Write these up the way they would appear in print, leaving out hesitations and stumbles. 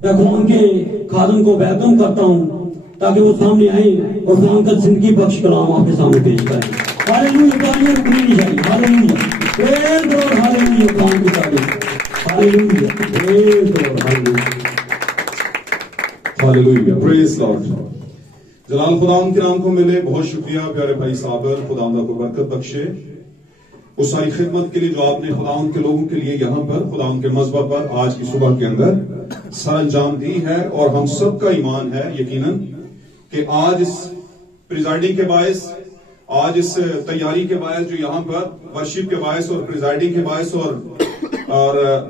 मैं खुदा के खादम को वेलकम करता हूँ ताकि वो सामने आए और खुदा का जिंदगी बख्श कलाम आपके सामने पेश करें। हालेलुया, तालियां रुकनी नहीं चाहिए। Hallelujah, praise the lord, hallelujah, खुदा की तारीफ, hallelujah, praise the lord, hallelujah, hallelujah, praise lord. जलाल खुदा के नाम को मिले। बहुत शुक्रिया प्यारे भाई साबर, खुदा को बरकत बख्शे उस सारी खिदमत के लिए जो आपने खुदा के लोगों के लिए यहाँ पर खुदा के मज़हब पर आज की सुबह के अंदर सर अंजाम दी है। और हम सब का ईमान है यकीनन कि आज इस प्रिजाइडिंग के बायस, आज इस तैयारी के बायस, जो यहाँ पर वर्शिप के बायस और प्रिजाइडिंग के बायस और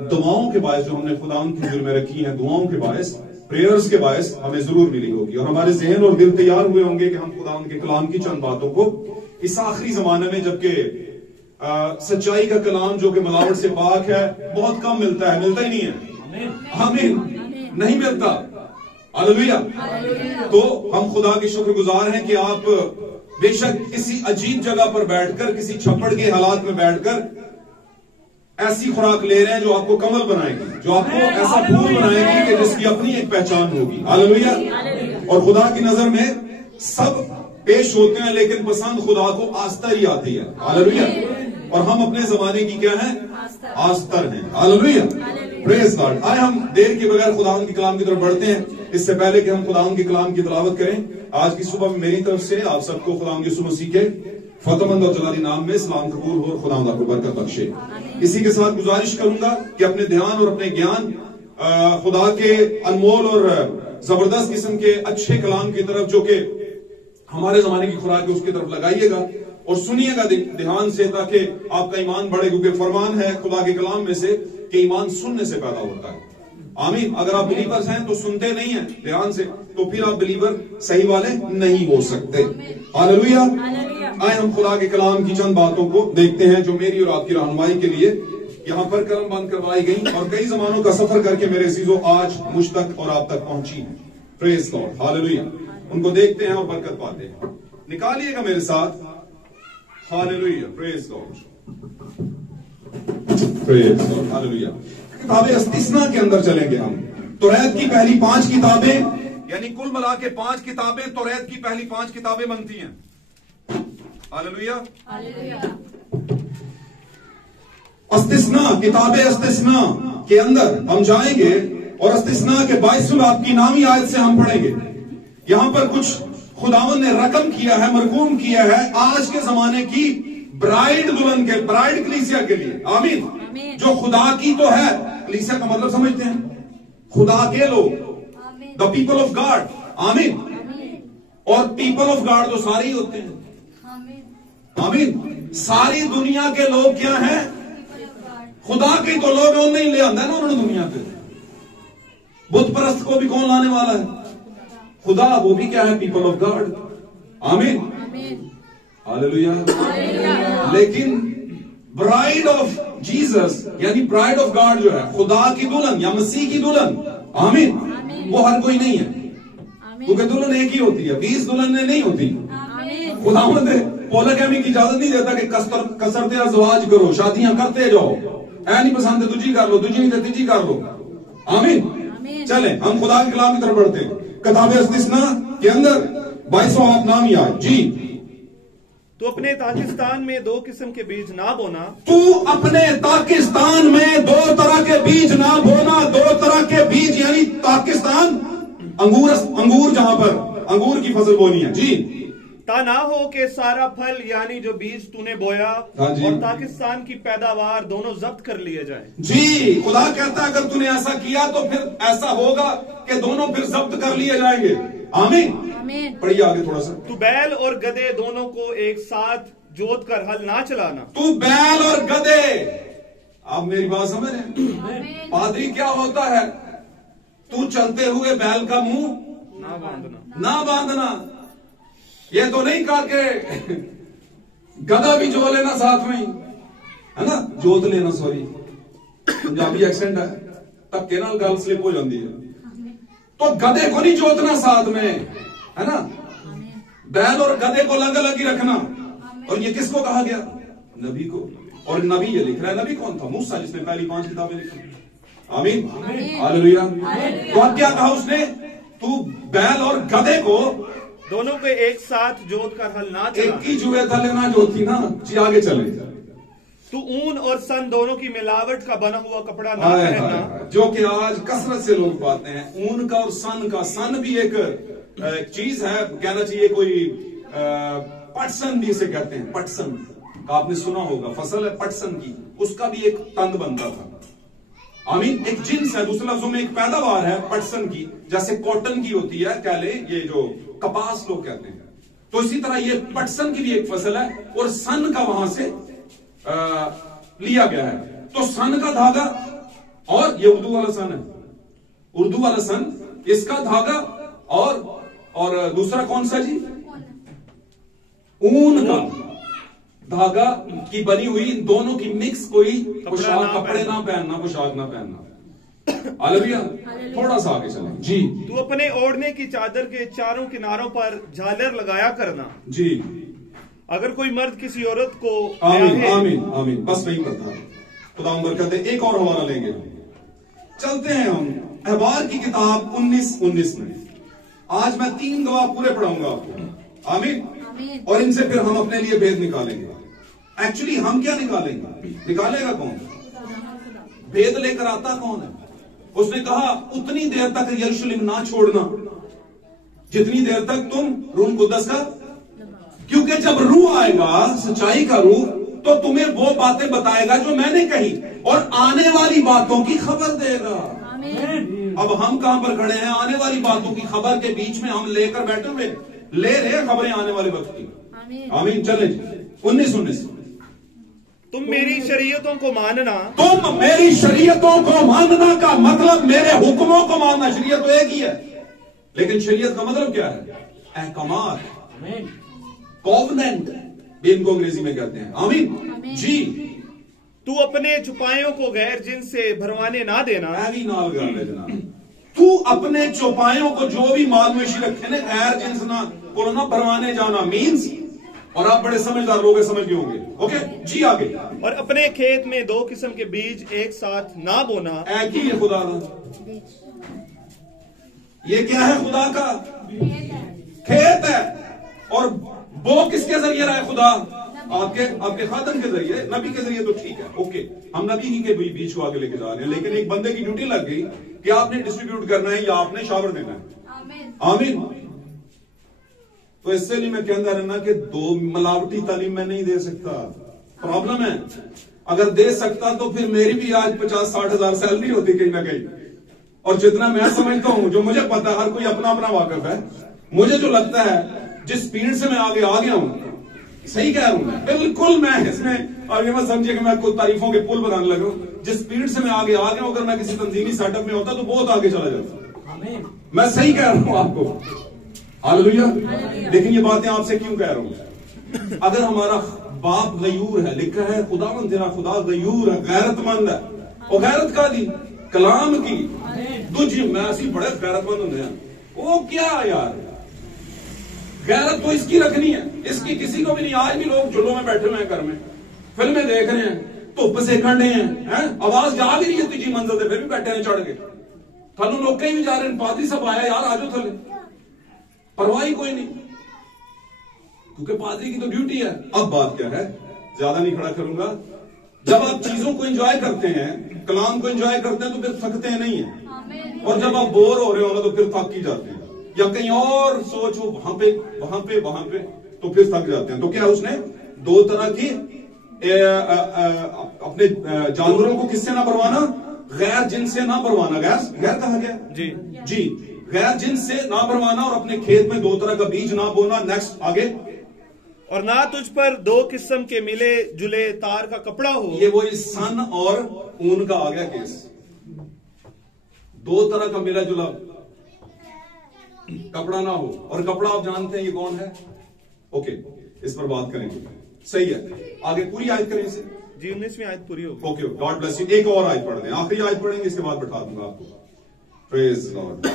दुआओं के बायस जो हमने खुदा की हुजूर में रखी है, दुआओं के बायस, प्रेयर्स के बायस हमें जरूर मिली होगी और हमारे जहन और दिल तैयार हुए होंगे कि हम खुदा के कलाम की चंद बातों को इस आखिरी जमाने में, जबकि सच्चाई का कलाम जो कि मिलावट से पाक है बहुत कम मिलता है, मिलता ही नहीं है, आमीन, नहीं मिलता। हालेलुया। तो हम खुदा के शुक्रगुजार हैं कि आप बेशक किसी अजीब जगह पर बैठकर, किसी छप्पड़ के हालात में बैठकर ऐसी खुराक ले रहे हैं जो आपको कमल बनाएगी, जो आपको ऐसा फूल बनाएगी कि जिसकी अपनी एक पहचान होगी। हालेलुया। और खुदा की नजर में सब पेश होते हैं लेकिन पसंद खुदा को आस्तर ही आती है। हालेलुया। और हम अपने जमाने की क्या है? आस्तर हैं। Hallelujah, praise God. आए हम देर के बगैर खुदा की कलाम की तरफ बढ़ते हैं। इससे पहले कि हम खुदा की कलाम की तिलावत करें, आज की सुबह में मेरी तरफ से आप सबको खुदा यीशु मसीह के फतमंद और जलाली नाम में सलाम कबूल हो और खुदा को बरकत बख्शे। इसी के साथ गुजारिश करूंगा कि अपने ध्यान और अपने ज्ञान खुदा के अनमोल और जबरदस्त किस्म के अच्छे कलाम की तरफ, जो कि हमारे जमाने की खुराक है, उसकी तरफ लगाइएगा और सुनिएगा ध्यान से, ताकि आपका ईमान बढ़े। क्योंकि फरमान है खुदा के कलाम में से कि ईमान सुनने से पैदा होता है। आमीन। अगर आप बिलीवर्स हैं तो सुनते नहीं हैं ध्यान से, तो फिर आप बिलीवर सही वाले नहीं हो सकते। हालेलुया। आए हम खुदा के कलाम की चंद बातों को देखते हैं जो मेरी और आपकी रहनुमाई के लिए यहाँ पर कलम बंद करवाई गई और कई जमानों का सफर करके मेरे अजीजों आज मुझ तक और आप तक पहुंची। Praise God, hallelujah. उनको देखते हैं और बरकत पाते हैं। निकालिएगा मेरे साथ। Hallelujah, praise God, praise God, hallelujah. किताबे इस्तिस्ना के अंदर चलेंगे हम। तौरात की पहली 5 किताबें, यानी कुल मिला के 5 किताबें तौरात की पहली 5 किताबें बनती हैं। हालेलुया। इस्तिस्ना, किताबे इस्तिस्ना के अंदर हम जाएंगे और इस्तिस्ना के 22वें बाब की नामी आयत से हम पढ़ेंगे। यहां पर कुछ खुदावन ने रकम किया है, मरकूम किया है आज के जमाने की ब्राइड दुल्हन के, ब्राइड कलीसिया के लिए। आमीन। जो खुदा की तो है, कलीसिया का मतलब समझते हैं खुदा के लोग, द पीपल ऑफ गॉड। आमीन। और पीपल ऑफ गॉड तो सारे ही होते हैं। आमीन। सारी दुनिया के लोग क्या हैं? खुदा के तो लोग नहीं ले आंदा ना उन्होंने दुनिया पे। बुत परस्त को भी कौन लाने वाला है? खुदा। वो भी क्या है? People of God. आमीन, हालेलुया। लेकिन ब्राइड ऑफ जीसस, यानी ब्राइड ऑफ गॉड जो है, खुदा की दुल्हन या मसीह की दुल्हन, आमीन, वो हर कोई नहीं है। क्योंकि दुल्हन एक ही होती है, 20 दुल्हनें नहीं होती। खुदावंद पोलीगैमी की इजाजत नहीं देता कि कसरते अज़वाज करो, शादियां करते जाओ, ऐ नहीं पसंद है दूजी कर लो, दूजी नहीं तो तीजी कर लो। आमीन। चले हम खुदा के कलाम की तरफ बढ़ते हैं। किताबे इस्तिस्ना के अंदर 22वां नाम ही आए जी। तू अपने पाकिस्तान में 2 किस्म के बीज ना बोना। तू अपने पाकिस्तान में 2 तरह के बीज ना बोना। 2 तरह के बीज यानी पाकिस्तान अंगूर जहां पर अंगूर की फसल बोनी है जी। ता ना हो कि सारा फल यानी जो बीज तूने बोया और पाकिस्तान की पैदावार दोनों जब्त कर लिए जाए जी। खुदा कहता है अगर तूने ऐसा किया तो फिर ऐसा होगा कि दोनों फिर जब्त कर लिए जाएंगे। आमीन। पढ़िए आगे थोड़ा सा। तू बैल और गधे दोनों को एक साथ जोत कर हल ना चलाना। तू बैल और गधे, आप मेरी बात समझ रहे? पादरी क्या होता है? तू चलते हुए बैल का मुंह ना बांधना। ये तो नहीं कहा के गधा भी जो लेना साथ में ही, है ना, जोत लेना। सॉरी, पंजाबी एक्सेंट है, धक्के नाल गल स्लिप हो जाती है। तो गधे को नहीं जोतना साथ में, है ना। बैल और गधे को अलग अलग ही रखना। और ये किसको कहा गया? नबी को। और नबी ये लिख रहा है, नबी कौन था? मूसा, जिसने पहली 5 किताबें लिखी। आमीन, हालेलुया। तो अब क्या कहा उसने? तू बैल और गधे को दोनों को एक साथ जोत कर हल ना चला। एक ही जुए थले ना जोती ना जी, आगे चले। तू ऊन और सन दोनों की मिलावट का बना हुआ कपड़ा ना पहनना, जो कि आज कसरत से लोग पाते हैं। ऊन का और सन का, सन भी एक चीज है, कहना चाहिए कोई पटसन भी इसे कहते हैं। पटसन का आपने सुना होगा, फसल है पटसन की, उसका भी एक तंद बनता था। आमीन, एक जिन्स है, दूसरे लफ्जों में एक पैदावार है पटसन की, जैसे कॉटन की होती है, कह ले ये जो कपास लोग कहते हैं। तो इसी तरह ये पटसन की भी एक फसल है, और सन का वहां से लिया गया है। तो सन का धागा, और ये उर्दू वाला सन है, उर्दू वाला सन, इसका धागा और दूसरा कौन सा जी? ऊन का धागा की बनी हुई, इन दोनों की मिक्स कोई पोशाक, कपड़े ना पहनना, पोशाक ना पहनना। हालेलुया। थोड़ा सा आगे चलें जी। तू अपने ओढ़ने की चादर के चारों किनारों पर झालर लगाया करना जी। अगर कोई मर्द किसी औरत को, आमीन आमीन आमीन, बस वही पर था। खुदा बरकत दे। एक और हवाला लेंगे, चलते हैं हम अहबार की किताब 19:19 में। आज मैं 3 गवाह पूरे पढ़ाऊंगा आपको। आमीन। और इनसे फिर हम अपने लिए भेद निकालेंगे। एक्चुअली हम क्या निकालेंगे? निकालेगा कौन? भेद लेकर आता कौन है? उसने कहा उतनी देर तक यरूशलेम ना छोड़ना जितनी देर तक तुम रूह कुद्दस का, क्योंकि जब रूह आएगा, सच्चाई का रूह, तो तुम्हें वो बातें बताएगा जो मैंने कही, और आने वाली बातों की खबर देगा। अब हम कहां पर खड़े हैं? आने वाली बातों की खबर के बीच में हम लेकर बैठे हुए, ले रहे खबरें आने वाले वक्त की। आमीन। चले जी 19:19। तुम मेरी शरीयतों को मानना, तुम मेरी शरीयतों को मानना का मतलब मेरे हुक्मों को मानना। शरीयत तो एक ही है, लेकिन शरीयत का मतलब क्या है? अहकामात, कॉवेनेंट भी इनको अंग्रेजी में कहते हैं। आमीन जी। तू अपने चौपायों को गैर जिन्स से भरवाने ना देना। नाल कर ले जनाब, तू अपने चौपायों को जो भी माल मवेशी रखे ने गैर जिन्स ना को ना भरवाने जाना मीन्स, और आप बड़े समझदार लोग समझ गए होंगे। ओके जी, आगे। और अपने खेत में 2 किस्म के बीज एक साथ ना बोना। एक ही है खुदा का, ये क्या है? खुदा का खेत है, और वो किसके जरिए रहा है? खुदा आपके खादम के जरिए, नबी के जरिए। तो ठीक है, ओके, हम नबी ही के बीच को आगे लेके जा रहे हैं, लेकिन एक बंदे की ड्यूटी लग गई कि आपने डिस्ट्रीब्यूट करना है या आपने शावर देना है। आमीन। तो इससे नहीं मैं कहता रहना कि 2 मिलावटी तालीम मैं नहीं दे सकता। प्रॉब्लम है, अगर दे सकता तो फिर मेरी भी आज 50-60 हजार सैलरी होती कहीं ना कहीं। और जितना मैं समझता हूं, जो मुझे पता है, हर कोई अपना अपना वाकिफ है, मुझे जो लगता है जिस स्पीड से मैं आगे आ गया हूं, सही कह रहा हूं मैं, बिल्कुल मैं इसमें, और ये मत समझिए कि मैं कुछ तारीफों के पुल बनाने लगा हूं। जिस स्पीड से मैं आगे आ गया हूं, अगर मैं किसी तंजीमी सेटअप में होता तो बहुत आगे चला जाता। मैं सही कह रहा हूं आपको। हालेलुया। लेकिन ये बातें आपसे क्यों कह रहा हूं? अगर हमारा बाप गयूर है, लिखा है खुदावन तेरा खुदा गयूर है, गैरतमंद है, और गैरत का दी कलाम की दूजी मैं ऐसी बड़े गैरतमंद होंगे हैं। वो क्या यार, गैरत तो इसकी रखनी है, इसकी किसी को भी नहीं। आज भी लोग जुल्लों में बैठे हुए हैं, घर में फिल्में देख रहे हैं, धुप से खंडे हैं, आवाज जा भी रही है तीजी मंजिल से, फिर भी बैठे हैं चढ़ के। थलो लोग कहीं भी जा रहे हैं, पादरी साहब आया यार, आजो थले, परवाही कोई नहीं, क्योंकि पादरी की तो ड्यूटी है। अब बात क्या है, ज्यादा नहीं खड़ा करूंगा। जब आप चीजों को एंजॉय करते हैं, कलाम को एंजॉय करते हैं, तो फिर थकते नहीं है, और जब आप बोर हो रहे हो ना तो फिर थक ही जाते हैं, या कहीं और सोचो वहां पे तो फिर थक जाते हैं। तो क्या उसने 2 तरह की अपने जानवरों को किससे ना भरवाना? गैर जिन्स से ना भरवाना। गैर कहा गया जी, गैर जिन्स से ना भरवाना, और अपने खेत में 2 तरह का बीज ना बोना। नेक्स्ट आगे। और ना तुझ पर 2 किस्म के मिले जुले तार का कपड़ा हो। ये वही सन और ऊन का आ गया केस। 2 तरह का मिला जुला कपड़ा ना हो, और कपड़ा आप जानते हैं ये कौन है? ओके, इस पर बात करेंगे। सही है, आगे पूरी आयत करें इसे जी। 19वीं आयत पूरी होगी। Okay, God bless you. एक और आयत पढ़ दें, आखिरी आयत पढ़ेंगे, इसके बाद बैठा दूंगा आपको। Praise God.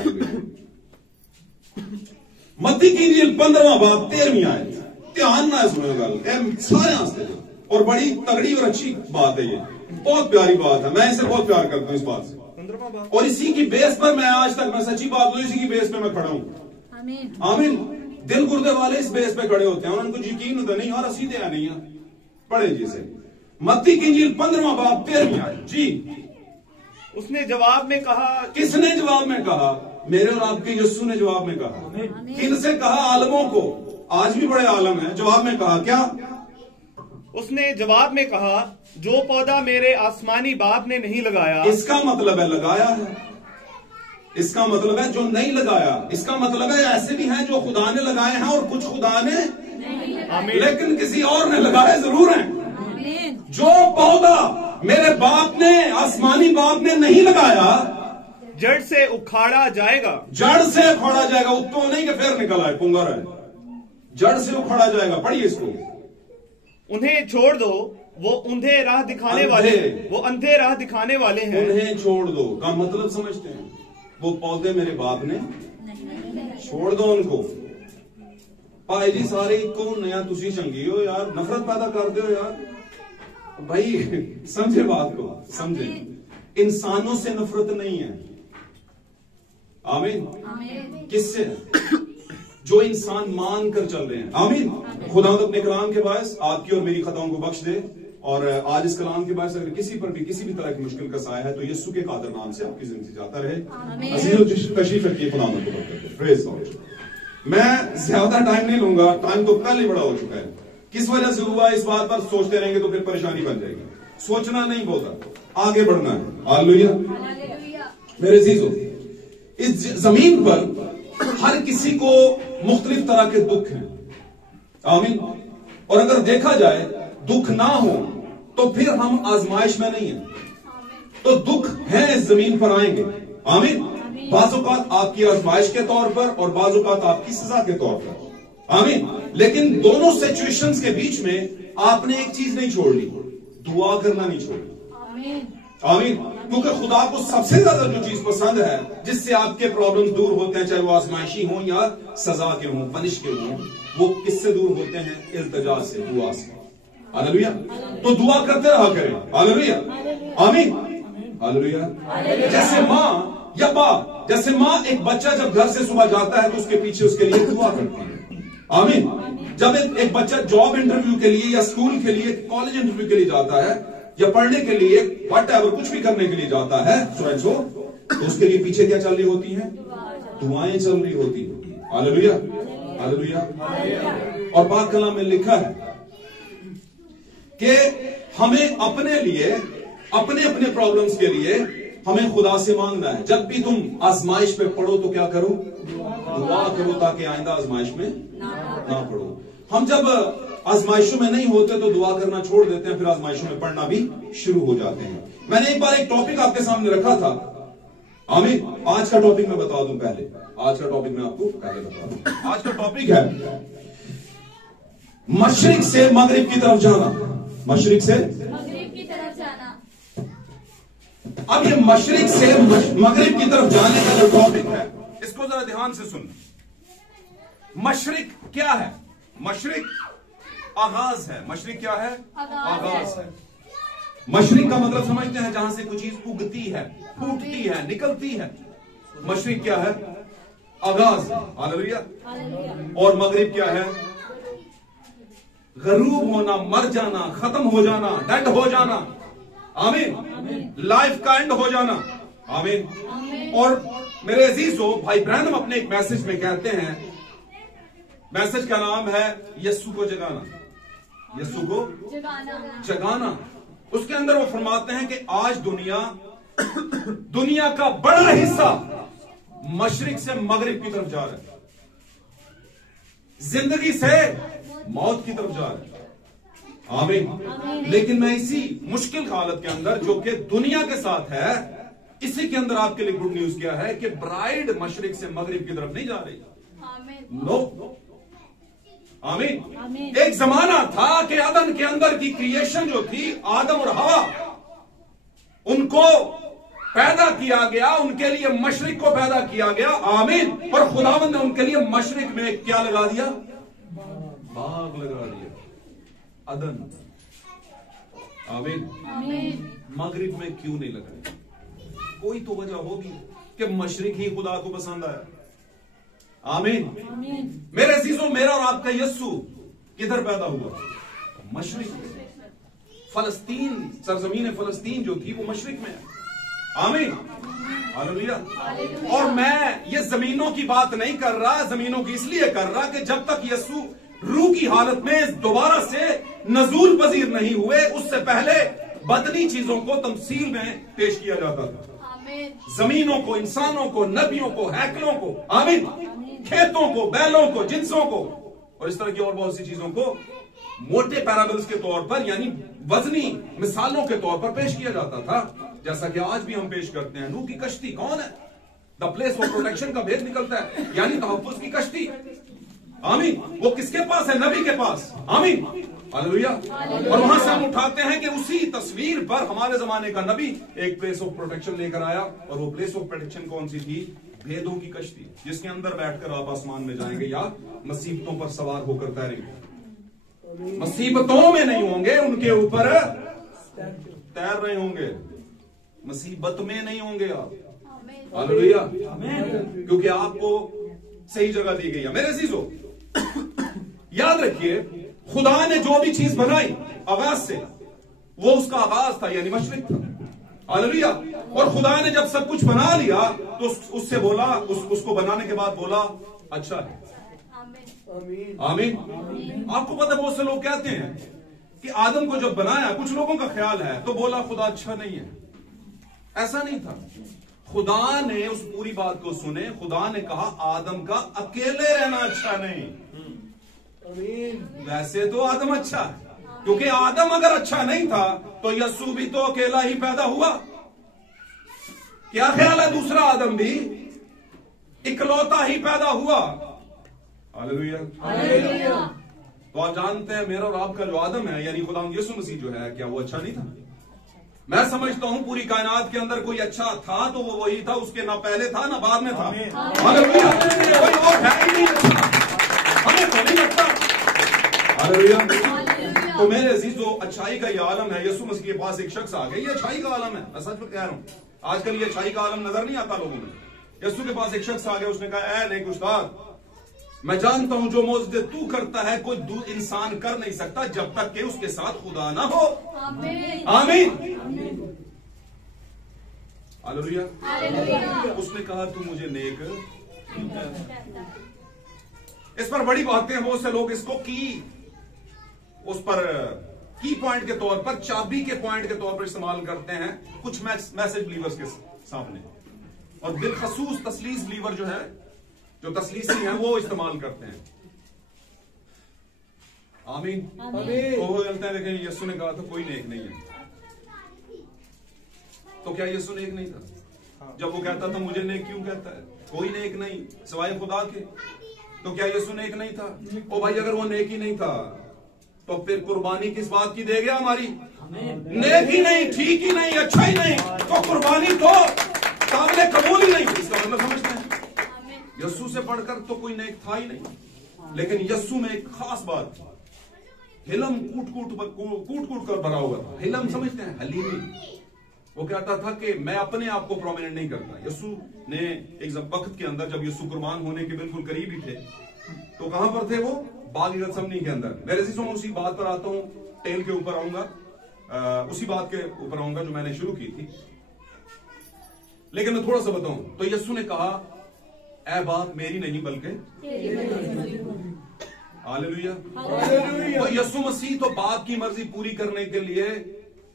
मत्ती की इंजील 15वां बाब 13वीं आयत, ध्यान ना सुनो गल, सारे आस्ते, और बड़ी तगड़ी और अच्छी बात है ये, बहुत प्यारी बात है। मैं इसे बहुत प्यार करता हूं इस बात से। और इसी की बेस पर मैं आज तक, मैं सच्ची बात बोलूं, इसी की बेस पे मैं खड़ा हूं। आमीन। दिल गुर्दे वाले इस बेस पे खड़े होते हैं, उनको यकीन होता नहीं यार सीधे आ नहीं है। पढ़े जिसे मत्ती की इंजील 15वां बाब 13वीं आयत जी। उसने जवाब में कहा, किसने जवाब में कहा? मेरे और आपके यीशु ने जवाब में कहा। किनसे कहा? आलमों को। आज भी बड़े आलम हैं। जवाब में कहा क्या? उसने जवाब में कहा, जो पौधा मेरे आसमानी बाप ने नहीं लगाया। इसका मतलब है लगाया है, इसका मतलब है जो नहीं लगाया, इसका मतलब है ऐसे भी हैं जो खुदा ने लगाए हैं और कुछ खुदा ने नहीं, लेकिन किसी और ने लगाए जरूर हैं। जो पौधा मेरे बाप ने, आसमानी बाप ने नहीं लगाया, जड़ से उखाड़ा जाएगा। जड़ से उखाड़ा जाएगा। उत्तो नहीं कि फिर निकला है, पुंगर है। जड़ से उखाड़ा जाएगा। पढ़िए इसको। उन्हें छोड़ दो, वो अंधे राह दिखाने वाले, वो अंधे राह दिखाने वाले हैं। उन्हें छोड़ दो का मतलब समझते हैं? वो पौधे मेरे बाप ने, छोड़ दो उनको। भाई जी सारे को नया तुसी चंगी हो यार, नफरत पैदा कर दो यार। भाई समझे बात को, समझे। इंसानों से नफरत नहीं है। आमीन। किससे है? जो इंसान मान कर चल रहे हैं। आमीन। खुदा अपने कलाम के बायस आपकी और मेरी खताओं को बख्श दे, और आज इस कलाम के बायस अगर किसी पर भी किसी भी तरह की मुश्किल का साया है तो यीशु के कादर नाम से आपकी जिंदगी जाता रहे। तशरीफ रखिए। खुदा प्रेज गॉड। मैं ज्यादा टाइम नहीं लूंगा, टाइम तो पहले बड़ा हो चुका है। किस वजह से हुआ इस बात पर सोचते रहेंगे तो फिर परेशानी बन जाएगी। सोचना नहीं बोलता, आगे बढ़ना है। हालेलुया। मेरे अजीजों, इस जमीन पर हर किसी को मुख्तलिफ तरह के दुख हैं। आमीन। और अगर देखा जाए दुख ना हो तो फिर हम आजमाइश में नहीं है। तो दुख है इस जमीन पर आएंगे। आमीन। बाज़-औक़ात आपकी आजमाइश के तौर पर और बाज़-औक़ात आपकी सजा के तौर पर। आमीन। लेकिन दोनों सिचुएशंस के बीच में आपने एक चीज नहीं छोड़नी, दुआ करना नहीं छोड़ना। आमीन। क्योंकि खुदा को सबसे ज्यादा जो चीज पसंद है, जिससे आपके प्रॉब्लम दूर होते हैं, चाहे वो आजमाइशी हो या सजा के हों, पनिश के हों, वो किससे दूर होते हैं? इल्तिजा से, दुआ से। हालेलुया। तो दुआ करते रहा करें। हालेलुया। आमीन। हालेलुया। जैसे माँ या बाप, जैसे माँ एक बच्चा जब घर से सुबह जाता है तो उसके पीछे उसके लिए दुआ करती है। आमीन। जब एक बच्चा जॉब इंटरव्यू के लिए या स्कूल के लिए, कॉलेज इंटरव्यू के लिए जाता है या पढ़ने के लिए, व्हाटएवर कुछ भी करने के लिए जाता है तो उसके लिए पीछे क्या चल रही होती है? दुआएं चल रही होती है। हालेलुया। हालेलुया। और पाक कलाम में लिखा है कि हमें अपने लिए, अपने अपने प्रॉब्लम्स के लिए हमें खुदा से मांगना है। जब भी तुम आजमाइश पे पढ़ो तो क्या करो? दुआ करो, ताकि आइंदा आजमाइश में ना पढ़ो। हम जब आजमाइशों में नहीं होते तो दुआ करना छोड़ देते हैं, फिर आजमाइशों में पढ़ना भी शुरू हो जाते हैं। मैंने एक बार एक टॉपिक आपके सामने रखा था। आमीन। आज का टॉपिक मैं बता दूं पहले, आज का टॉपिक मैं आपको पहले बता दूं। आज का टॉपिक है मशरिक से मगरिब की तरफ जाना। मशरिक से मगरिब की तरफ जाना। अब ये मशरिक से मगरिब की तरफ जाने का जो टॉपिक है, इसको जरा ध्यान से सुनना। मशरिक क्या है? मशरिक आगाज है। मशरिक क्या है? आगाज है। मशरिक का मतलब समझते हैं जहां से कुछ चीज उगती है, फूटती है, निकलती है। मशरिक क्या है? आगाज। हालेलुया। और मगरिब क्या है? गरूब होना, मर जाना, खत्म हो जाना, डेड हो जाना। आमीन। लाइफ का एंड हो जाना। आमीन। और मेरे अजीजों, भाई ब्रैनम अपने एक मैसेज में कहते हैं, मैसेज का नाम है यीशु को जगाना। यीशु को जगाना। उसके अंदर वो फरमाते हैं कि आज दुनिया का बड़ा हिस्सा मशरिक से मगरिब की तरफ जा रहा है, जिंदगी से मौत की तरफ जा रहा है। आमीन। लेकिन मैं इसी मुश्किल हालत के अंदर जो कि दुनिया के साथ है, इसी के अंदर आपके लिए गुड न्यूज क्या है कि ब्राइड मशरिक से मगरिब की तरफ नहीं जा रही। नो। आमीन। एक जमाना था कि अदन के अंदर की क्रिएशन जो थी, आदम और हवा, उनको पैदा किया गया, उनके लिए मशरिक को पैदा किया गया। आमीन। और खुदावंद ने उनके लिए मशरिक में क्या लगा दिया? बाग लगा दिया, अदन। आमीन। मगरिब में क्यों नहीं लगा? कोई तो वजह होगी कि मशरिक ही खुदा को पसंद आया। आमीन। मेरे अजीजों, मेरा और आपका यस्सु किधर पैदा हुआ? मशरिक में। फलस्तीन, सरजमीन फलस्तीन जो थी वो मशरिक में है। आमीन, हालेलुया। और मैं ये जमीनों की बात नहीं कर रहा, जमीनों की इसलिए कर रहा कि जब तक यस्सु रूह की हालत में दोबारा से नजूल पजीर नहीं हुए, उससे पहले बदनी चीजों को तमसील में पेश किया जाता था। जमीनों को, इंसानों को, नबियों को, हैकलों को, आमीन, खेतों को, बैलों को, जिन्सों को और इस तरह की और बहुत सी चीजों को मोटे पैराबल्स के तौर पर, यानी वजनी मिसालों के तौर पर पेश किया जाता था, जैसा कि आज भी हम पेश करते हैं। नूह की कश्ती कौन है? द प्लेस ऑफ प्रोटेक्शन का भेद निकलता है, यानी तहफ्फुज़ की कश्ती। आमीन। वो किसके पास है? नबी के पास। आमीन, हालेलुया। और वहां से हम उठाते हैं कि उसी तस्वीर पर हमारे जमाने का नबी एक प्लेस ऑफ प्रोटेक्शन लेकर आया, और वो प्लेस ऑफ प्रोटेक्शन कौन सी थी? भेदों की कश्ती, जिसके अंदर बैठकर आप आसमान में जाएंगे या मुसीबतों पर सवार होकर तैरेंगे। मुसीबतों में नहीं होंगे, उनके ऊपर तैर रहे होंगे, मुसीबत में नहीं होंगे आप। हालेलुया। क्योंकि आपको सही जगह दी गई है। मेरे अजीजों, याद रखिए, खुदा ने जो भी चीज बनाई आगाज से, वो उसका आगाज था, यानी मशरिक था। हालेलुया। और खुदा ने जब सब कुछ बना लिया तो उससे बोला, उसको बनाने के बाद बोला अच्छा है। आमीन। आपको पता है, बहुत से लोग कहते हैं कि आदम को जब बनाया, कुछ लोगों का ख्याल है, तो बोला खुदा अच्छा नहीं है। ऐसा नहीं था। खुदा ने उस पूरी बात को सुने, खुदा ने कहा आदम का अकेले रहना अच्छा नहीं। वैसे तो आदम अच्छा है, क्योंकि आदम अगर अच्छा नहीं था तो यस्सु भी तो अकेला ही पैदा हुआ। क्या ख्याल है? दूसरा आदम भी इकलौता ही पैदा हुआ। हालेलुया। तो आप जानते हैं, मेरा और आपका जो आदम है, यानी खुदा यीशु मसीह जो है, क्या वो अच्छा नहीं था? मैं समझता हूं पूरी कायनात के अंदर कोई अच्छा था तो वो वही था, उसके ना पहले था ना बाद में था। हालेलुया। कोई और है ही नहीं अच्छा, हमें तो नहीं लगता। हालेलुया। तो मेरे अजीजों, अच्छाई का ये आलम है। यीशु मसीह के पास एक शख्स आ गया, ये अच्छाई का आलम है, मैं सच में कह रहा हूं। आजकल ये अच्छाई का आलम नजर नहीं आता लोगों में। यीशु के पास एक शख्स आ गया, उसने कहा ऐ नेक उस्ताद, मैं जानता हूं जो मौजूद तू करता है कोई इंसान कर नहीं सकता जब तक कि उसके साथ खुदा ना हो। आमीन। हालेलुया। उसने कहा तू मुझे नेक। इस पर बड़ी बातें, बहुत से लोग इसको उस पर की पॉइंट के तौर पर, चाबी के पॉइंट के तौर पर इस्तेमाल करते हैं कुछ मैसेज बिलीवर्स के सामने, और बिलखसूस तसलीस बिलीवर जो है, जो तसलीसी हैं, वो इस्तेमाल करते हैं। आमीन। तो वो चलते हैं, देखें यीशु ने कहा था कोई नेक नहीं है। तो क्या यीशु नेक नहीं था? जब वो कहता था मुझे नेक क्यों कहता है? कोई नेक नहीं सिवाय खुदा के। तो क्या यीशु नेक नहीं था? ओ भाई, अगर वो नेक ही नहीं था तो फिर कुर्बानी किस बात की दे गया हमारी? नेक ही नहीं, ठीक ही नहीं, अच्छा ही नहीं, तो कुर्बानी तो काबिल कबूल ही नहीं। इसका मतलब समझते हैं, यस्सु से पढ़कर तो कोई नेक था ही नहीं। लेकिन यस्सु में एक खास बात, हिलम कूट कर भरा हुआ था। हिलम समझते हैं, हलीमी। वो कहता था कि मैं अपने आप को प्रोमिनेंट नहीं करता। यस्सु ने एक वक्त के अंदर, जब यस्सु कुर्बान होने के बिल्कुल करीब ही थे, तो कहां पर थे वो? बाग गतसमनी के अंदर। मेरे अजीजों, उसी बात पर आता हूं, टेल के ऊपर आऊंगा, उसी बात के ऊपर आऊंगा जो मैंने शुरू की थी। लेकिन मैं थोड़ा सा बताऊं तो यस्सु ने कहा ऐ बात मेरी नहीं बल्कि हालेलुया। तो यस्सु मसीह तो बाप की मर्जी पूरी करने के लिए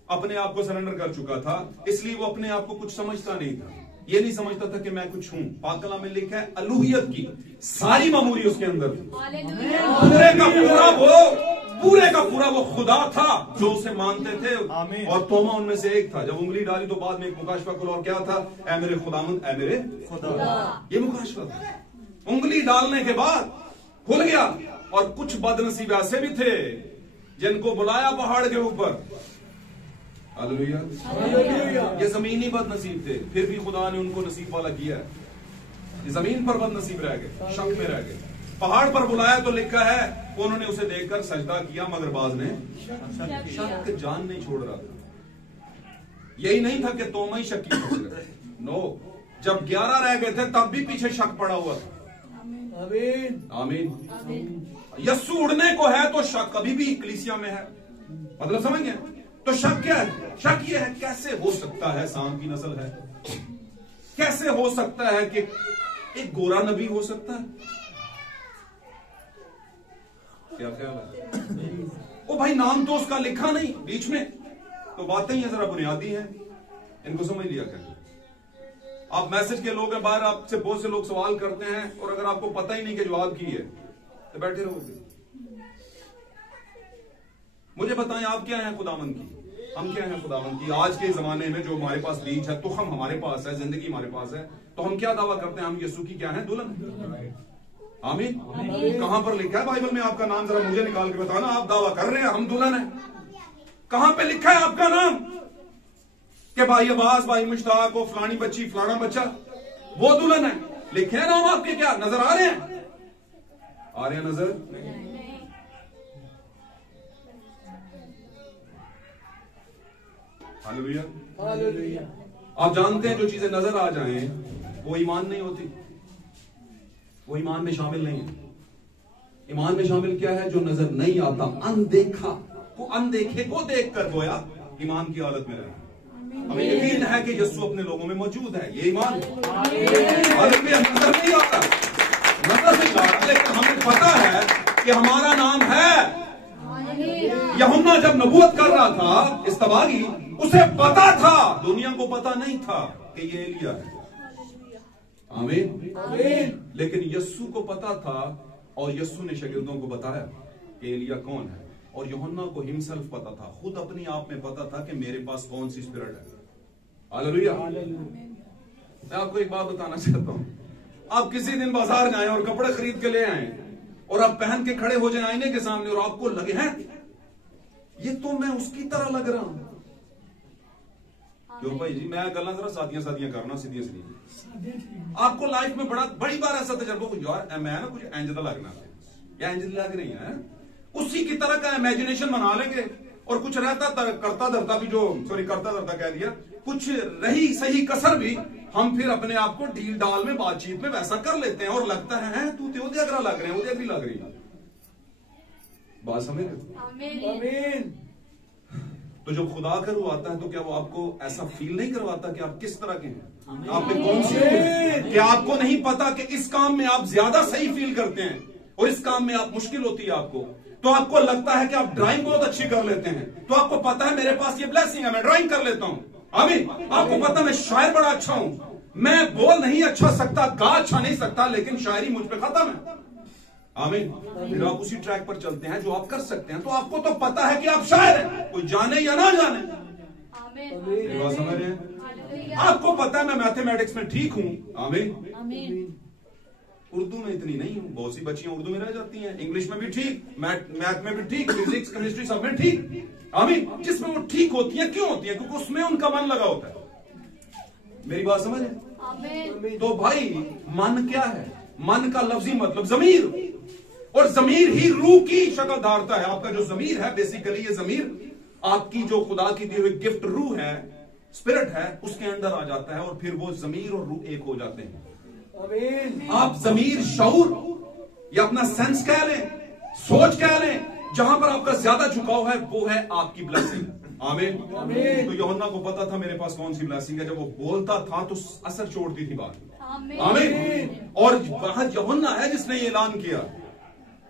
अपने आप को सरेंडर कर चुका था, इसलिए वो अपने आप को कुछ समझता नहीं था। ये नहीं समझता था कि मैं कुछ हूं। पाक कलाम में लिखा है अलूहियत की सारी मामूरी उसके अंदर थी। पूरे का पूरा वो खुदा था जो उसे मानते थे, और तोमा उनमें से एक था। जब उंगली डाली तो बाद में एक मुकाशफा खुला, और क्या था? ऐ मेरे खुदावंद, ऐ मेरे खुदा। ये मुकाशफा था। उंगली डालने के बाद खुल गया। और कुछ बदनसीब ऐसे भी थे जिनको बुलाया पहाड़ के ऊपर। हालेलुया। ये जमीनी बदनसीब थे, फिर भी खुदा ने उनको नसीब वाला किया। ये जमीन पर बदनसीब रह गए, शक में रह गए। पहाड़ पर बुलाया तो लिखा है उन्होंने उसे देखकर सजदा किया, मगर बाज ने शक जान नहीं छोड़ रहा था। यही नहीं था कि तोमा ही शक की। नो, जब 11 रह गए थे तब भी पीछे शक पड़ा हुआ था। आमीन आमीन। यस्सु उड़ने को है तो शक कभी भी कलीसिया में है, मतलब समझ गए? तो शक क्या है? शक ये है कैसे हो सकता है शाम की नस्ल है, कैसे हो सकता है कि एक गोरा नबी हो सकता है? क्या ख्याल है? ओ भाई नाम तो उसका लिखा नहीं बीच में, तो बातें ही जरा बुनियादी हैं, इनको समझ लिया कर। आप मैसेज के लोग हैं बाहर, आपसे बहुत से लोग सवाल करते हैं और अगर आपको पता ही नहीं कि जवाब की है तो बैठे रहोगे। मुझे बताएं आप क्या हैं खुदावंद की, हम क्या हैं खुदावंद की? आज के जमाने में जो हमारे पास बीज है, तो हम हमारे पास है, जिंदगी हमारे पास है, तो हम क्या दावा करते हैं? हम यीशु की क्या है? दुल्हन। आमीन। कहां पर लिखा है बाइबल में आपका नाम? जरा मुझे निकाल के बताना। आप दावा कर रहे हैं हम दुल्हन है, कहां पे लिखा है आपका नाम? कि भाई अब्बास, भाई मुश्ताक को फलानी बच्ची, फलाना बच्चा वो दुल्हन है? लिखे हैं नाम आपके? क्या नजर आ रहे हैं? आ रहे हैं नजर? हालेलुया। हालेलुया। आप जानते हैं जो चीजें नजर आ जाएं वो ईमान नहीं होती, वो ईमान में शामिल नहीं है। ईमान में शामिल क्या है? जो नजर नहीं आता, अनदेखा को अनदेखे को देखकर गोया ईमान की हालत में रहे। हमें यकीन है कि यीशु अपने लोगों में मौजूद है, ये ईमान नजर नहीं आता, नजर नहीं आता, लेकिन हमें पता है कि हमारा नाम है। यूहन्ना जब नबूवत कर रहा था इस्तबागी, उसे पता था, दुनिया को पता नहीं था कि ये एलिया है। आमीन। लेकिन यीशु को पता था और यीशु ने शागिर्दों को बताया कि एलिया कौन है। और यूहन्ना को हिमसेल्फ पता था, खुद अपनी आप में पता था कि मेरे पास कौन सी स्पिरिट है। हालेलुया। मैं आपको एक बात बताना चाहता हूं, आप किसी दिन बाजार जाएं और कपड़े खरीद के ले आए और आप पहन के खड़े हो जाए आईने के सामने और आपको लगे हैं ये तो मैं उसकी तरह लग रहा हूं। क्यों भाई जी? मैं गल्ला जरा सादियां सादियां करना, सीधी सीधी। आपको लाइफ में बड़ी बार ऐसा तजर्बा यार मैं ना कुछ इंज दा लगना या इंज लग रही है, उसी की तरह का इमेजिनेशन बना लेंगे और कुछ रहता करता धरता भी, जो सॉरी करता धरता कह दिया, कुछ रही सही कसर भी हम फिर अपने आप को ढील डाल में बातचीत में वैसा कर लेते हैं और लगता है तू तो उद्यागरा लग रहे हैं, उद्यागरी लग रही है। बात समझ रहे? आमीन। तो जब खुदा का रूह आता है तो क्या वो आपको ऐसा फील नहीं करवाता कि आप किस तरह के हैं, आप में कौन सी है? क्या आपको नहीं पता कि इस काम में आप ज्यादा सही फील करते हैं और इस काम में आप मुश्किल होती है आपको? तो आपको लगता है कि आप ड्राइंग बहुत अच्छी कर लेते हैं, तो आपको पता है मेरे पास ये ब्लेसिंग है, मैं ड्राइंग कर लेता हूं। आमीन। आपको पता मैं शायर बड़ा अच्छा हूं, मैं बोल नहीं अच्छा सकता, गा अच्छा नहीं सकता, लेकिन शायरी मुझ पे खत्म है। आमीन। फिर आप उसी ट्रैक पर चलते हैं जो आप कर सकते हैं, तो आपको तो पता है कि आप शायर हैं, कोई जाने या ना जाने। बात समझ रहे हैं? आपको पता है मैं मैथमेटिक्स में ठीक हूं। आमीन। उर्दू में इतनी नहीं हूं, बहुत सी बच्चियां उर्दू में रह जाती हैं, इंग्लिश में भी ठीक, मैथ में भी ठीक, फिजिक्स केमिस्ट्री सब में ठीक। आमीन। जिसमें वो ठीक होती है, क्यों होती है? क्योंकि उसमें उनका मन लगा होता है। मेरी बात समझ है? तो भाई मन क्या है? मन का लफ्जी मतलब जमीर, और जमीर ही रूह की शक्ल धारता है। आपका जो जमीर है, बेसिकली ये जमीर आपकी जो खुदा की दी हुई गिफ्ट रूह है, स्पिरिट है, उसके अंदर आ जाता है और फिर वो जमीर और रूह एक हो जाते हैं। आप जमीर, शऊर या अपना सेंस कह लें, सोच कह लें, जहां पर आपका ज्यादा झुकाव है वो है आपकी ब्लेसिंग। आमीन। तो यूहन्ना को पता था मेरे पास कौन सी ब्लेसिंग है, जब वो बोलता था तो असर छोड़ती थी बात। आमीन। और वहां यूहन्ना है जिसने ये ऐलान किया।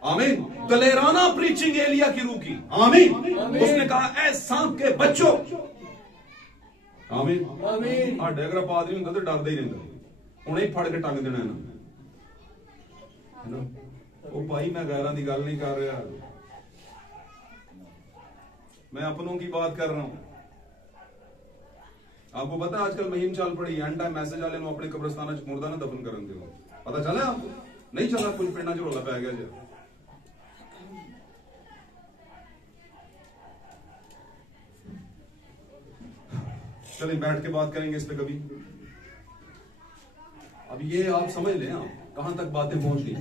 आमीन। दलेराना प्रीचिंग एलिया की रूह की। आमीन। उसने कहा ऐ सांप के बच्चों। आमीन। हाँ डेगरा पादरी होंगे तो डरते ही रहते, उन्हें ही फड़ के टंग देना है ना। वो भाई मैं गैरां की गल नहीं कर रहा, मैं अपनों की बात कर रहा हूं। आपको पता है आजकल मुहिम चल पड़ी, एंड टाइम मैसेज वाले अपने कब्रिस्तान च मुर्दा ना दफन करन दे, पता चला आपको? नहीं चला? कुछ पिंडा च रौला पै गया जी। चलिए बैठ के बात करेंगे इस पे कभी। अब ये आप समझ लें आप कहां तक बातें पहुंच गई।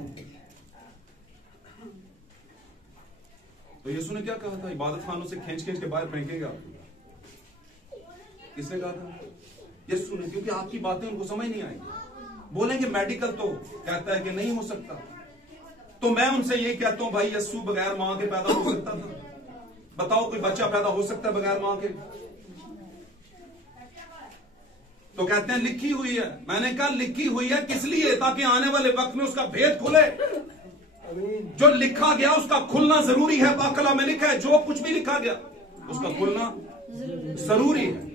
तो यीशु ने क्या कहा था? इबादत खानों से खींच खींच के बाहर फेंकेगा। किसने कहा था? यीशु ने, क्योंकि आपकी बातें उनको समझ नहीं आएंगी। बोलेंगे मेडिकल तो कहता है कि नहीं हो सकता, तो मैं उनसे यही कहता हूं भाई यीशु बगैर मां के पैदा हो सकता था? बताओ कोई बच्चा पैदा हो सकता है बगैर मां के? तो कहते हैं लिखी हुई है। मैंने कहा लिखी हुई है किस लिए? ताकि आने वाले वक्त में उसका भेद खुले। जो लिखा गया उसका खुलना जरूरी है। बाकला में लिखा है जो कुछ भी लिखा गया उसका खुलना जरूरी है।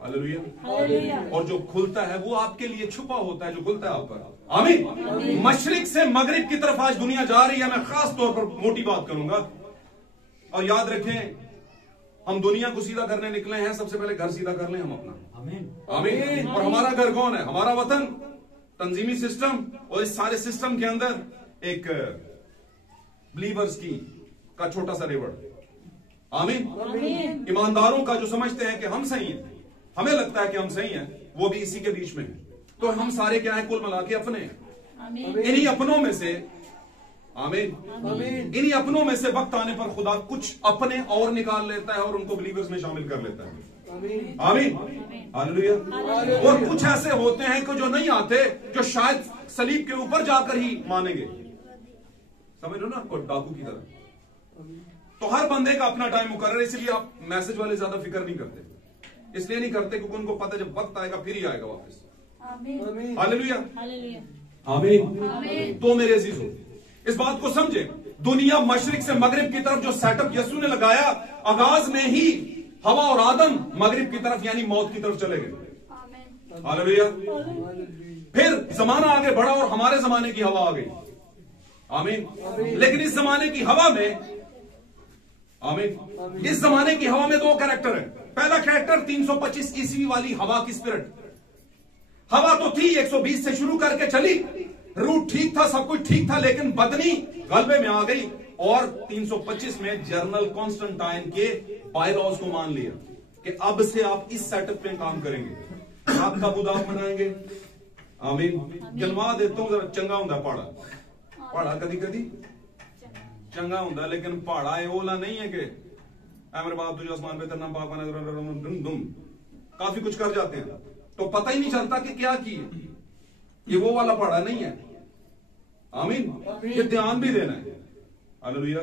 हालेलुया। और जो खुलता है वो आपके लिए छुपा होता है, जो खुलता है आप पर। आमीन। मशरिक से मगरिब की तरफ आज दुनिया जा रही है। मैं खास तौर पर मोटी बात करूंगा। और याद रखें, हम दुनिया को सीधा करने निकले हैं, सबसे पहले घर सीधा कर लें हम अपना। आमीन। और हमारा घर कौन है? हमारा वतन, तंजीमी सिस्टम, और इस सारे सिस्टम के अंदर एक बिलीवर्स का छोटा सा रेवड़। आमीन। ईमानदारों का जो समझते हैं कि हम सही हैं, हमें लगता है कि हम सही हैं, वो भी इसी के बीच में है। तो हम सारे क्या है? कुल मिला के अपने हैं। इन्हीं अपनों में से, आमीन, इन्हीं अपनों में से वक्त आने पर खुदा कुछ अपने और निकाल लेता है और उनको बिलीवर्स में शामिल कर लेता है। आमीन। हालेलुया। और कुछ ऐसे होते हैं कि जो नहीं आते, जो शायद सलीब के ऊपर जाकर ही मानेंगे। समझ लो ना, आपको डाकू की तरह। तो हर बंदे का अपना टाइम मुकर्रर है, इसलिए आप मैसेज वाले ज्यादा फिक्र नहीं करते। इसलिए नहीं करते क्योंकि उनको पता है जब वक्त आएगा फिर ही आएगा वापस। हालेलुया। आमीन। तो मेरे अजीजों, इस बात को समझे, दुनिया मशरिक से मगरिब की तरफ जो सेटअप यीशु ने लगाया, आगाज में ही हवा और आदम मगरिब की तरफ यानी मौत की तरफ चले गए। हालेलुया। फिर जमाना आगे बढ़ा और हमारे जमाने की हवा आ गई। आमीन। लेकिन इस जमाने की हवा में, आमीन, इस जमाने की हवा में दो कैरेक्टर है। पहला कैरेक्टर 325 ईस्वी वाली हवा की स्पिरिट। हवा तो थी, 120 से शुरू करके चली, रूट ठीक था, सब कुछ ठीक था, लेकिन बदनी गलबे में आ गई और 325 में जनरल कॉन्स्टेंटाइन के बायलॉज को मान लिया कि अब से आप इस सेटअप में काम करेंगे, आप का बुदाव मनाएंगे। आमीन। गिनवा देता हूं जरा। चंगा हुंदा पहाड़ा कदी कदी चंगा हुंदा, लेकिन पहाड़ा ये ओला नहीं है कि मेरे बाप तुझे आसमान पे तेरा पाक बना, काफी कुछ कर जाते हैं तो पता ही नहीं चलता कि क्या किए। ये वो वाला पहाड़ा नहीं है। आमीन। ये ध्यान भी देना है। हालेलुया।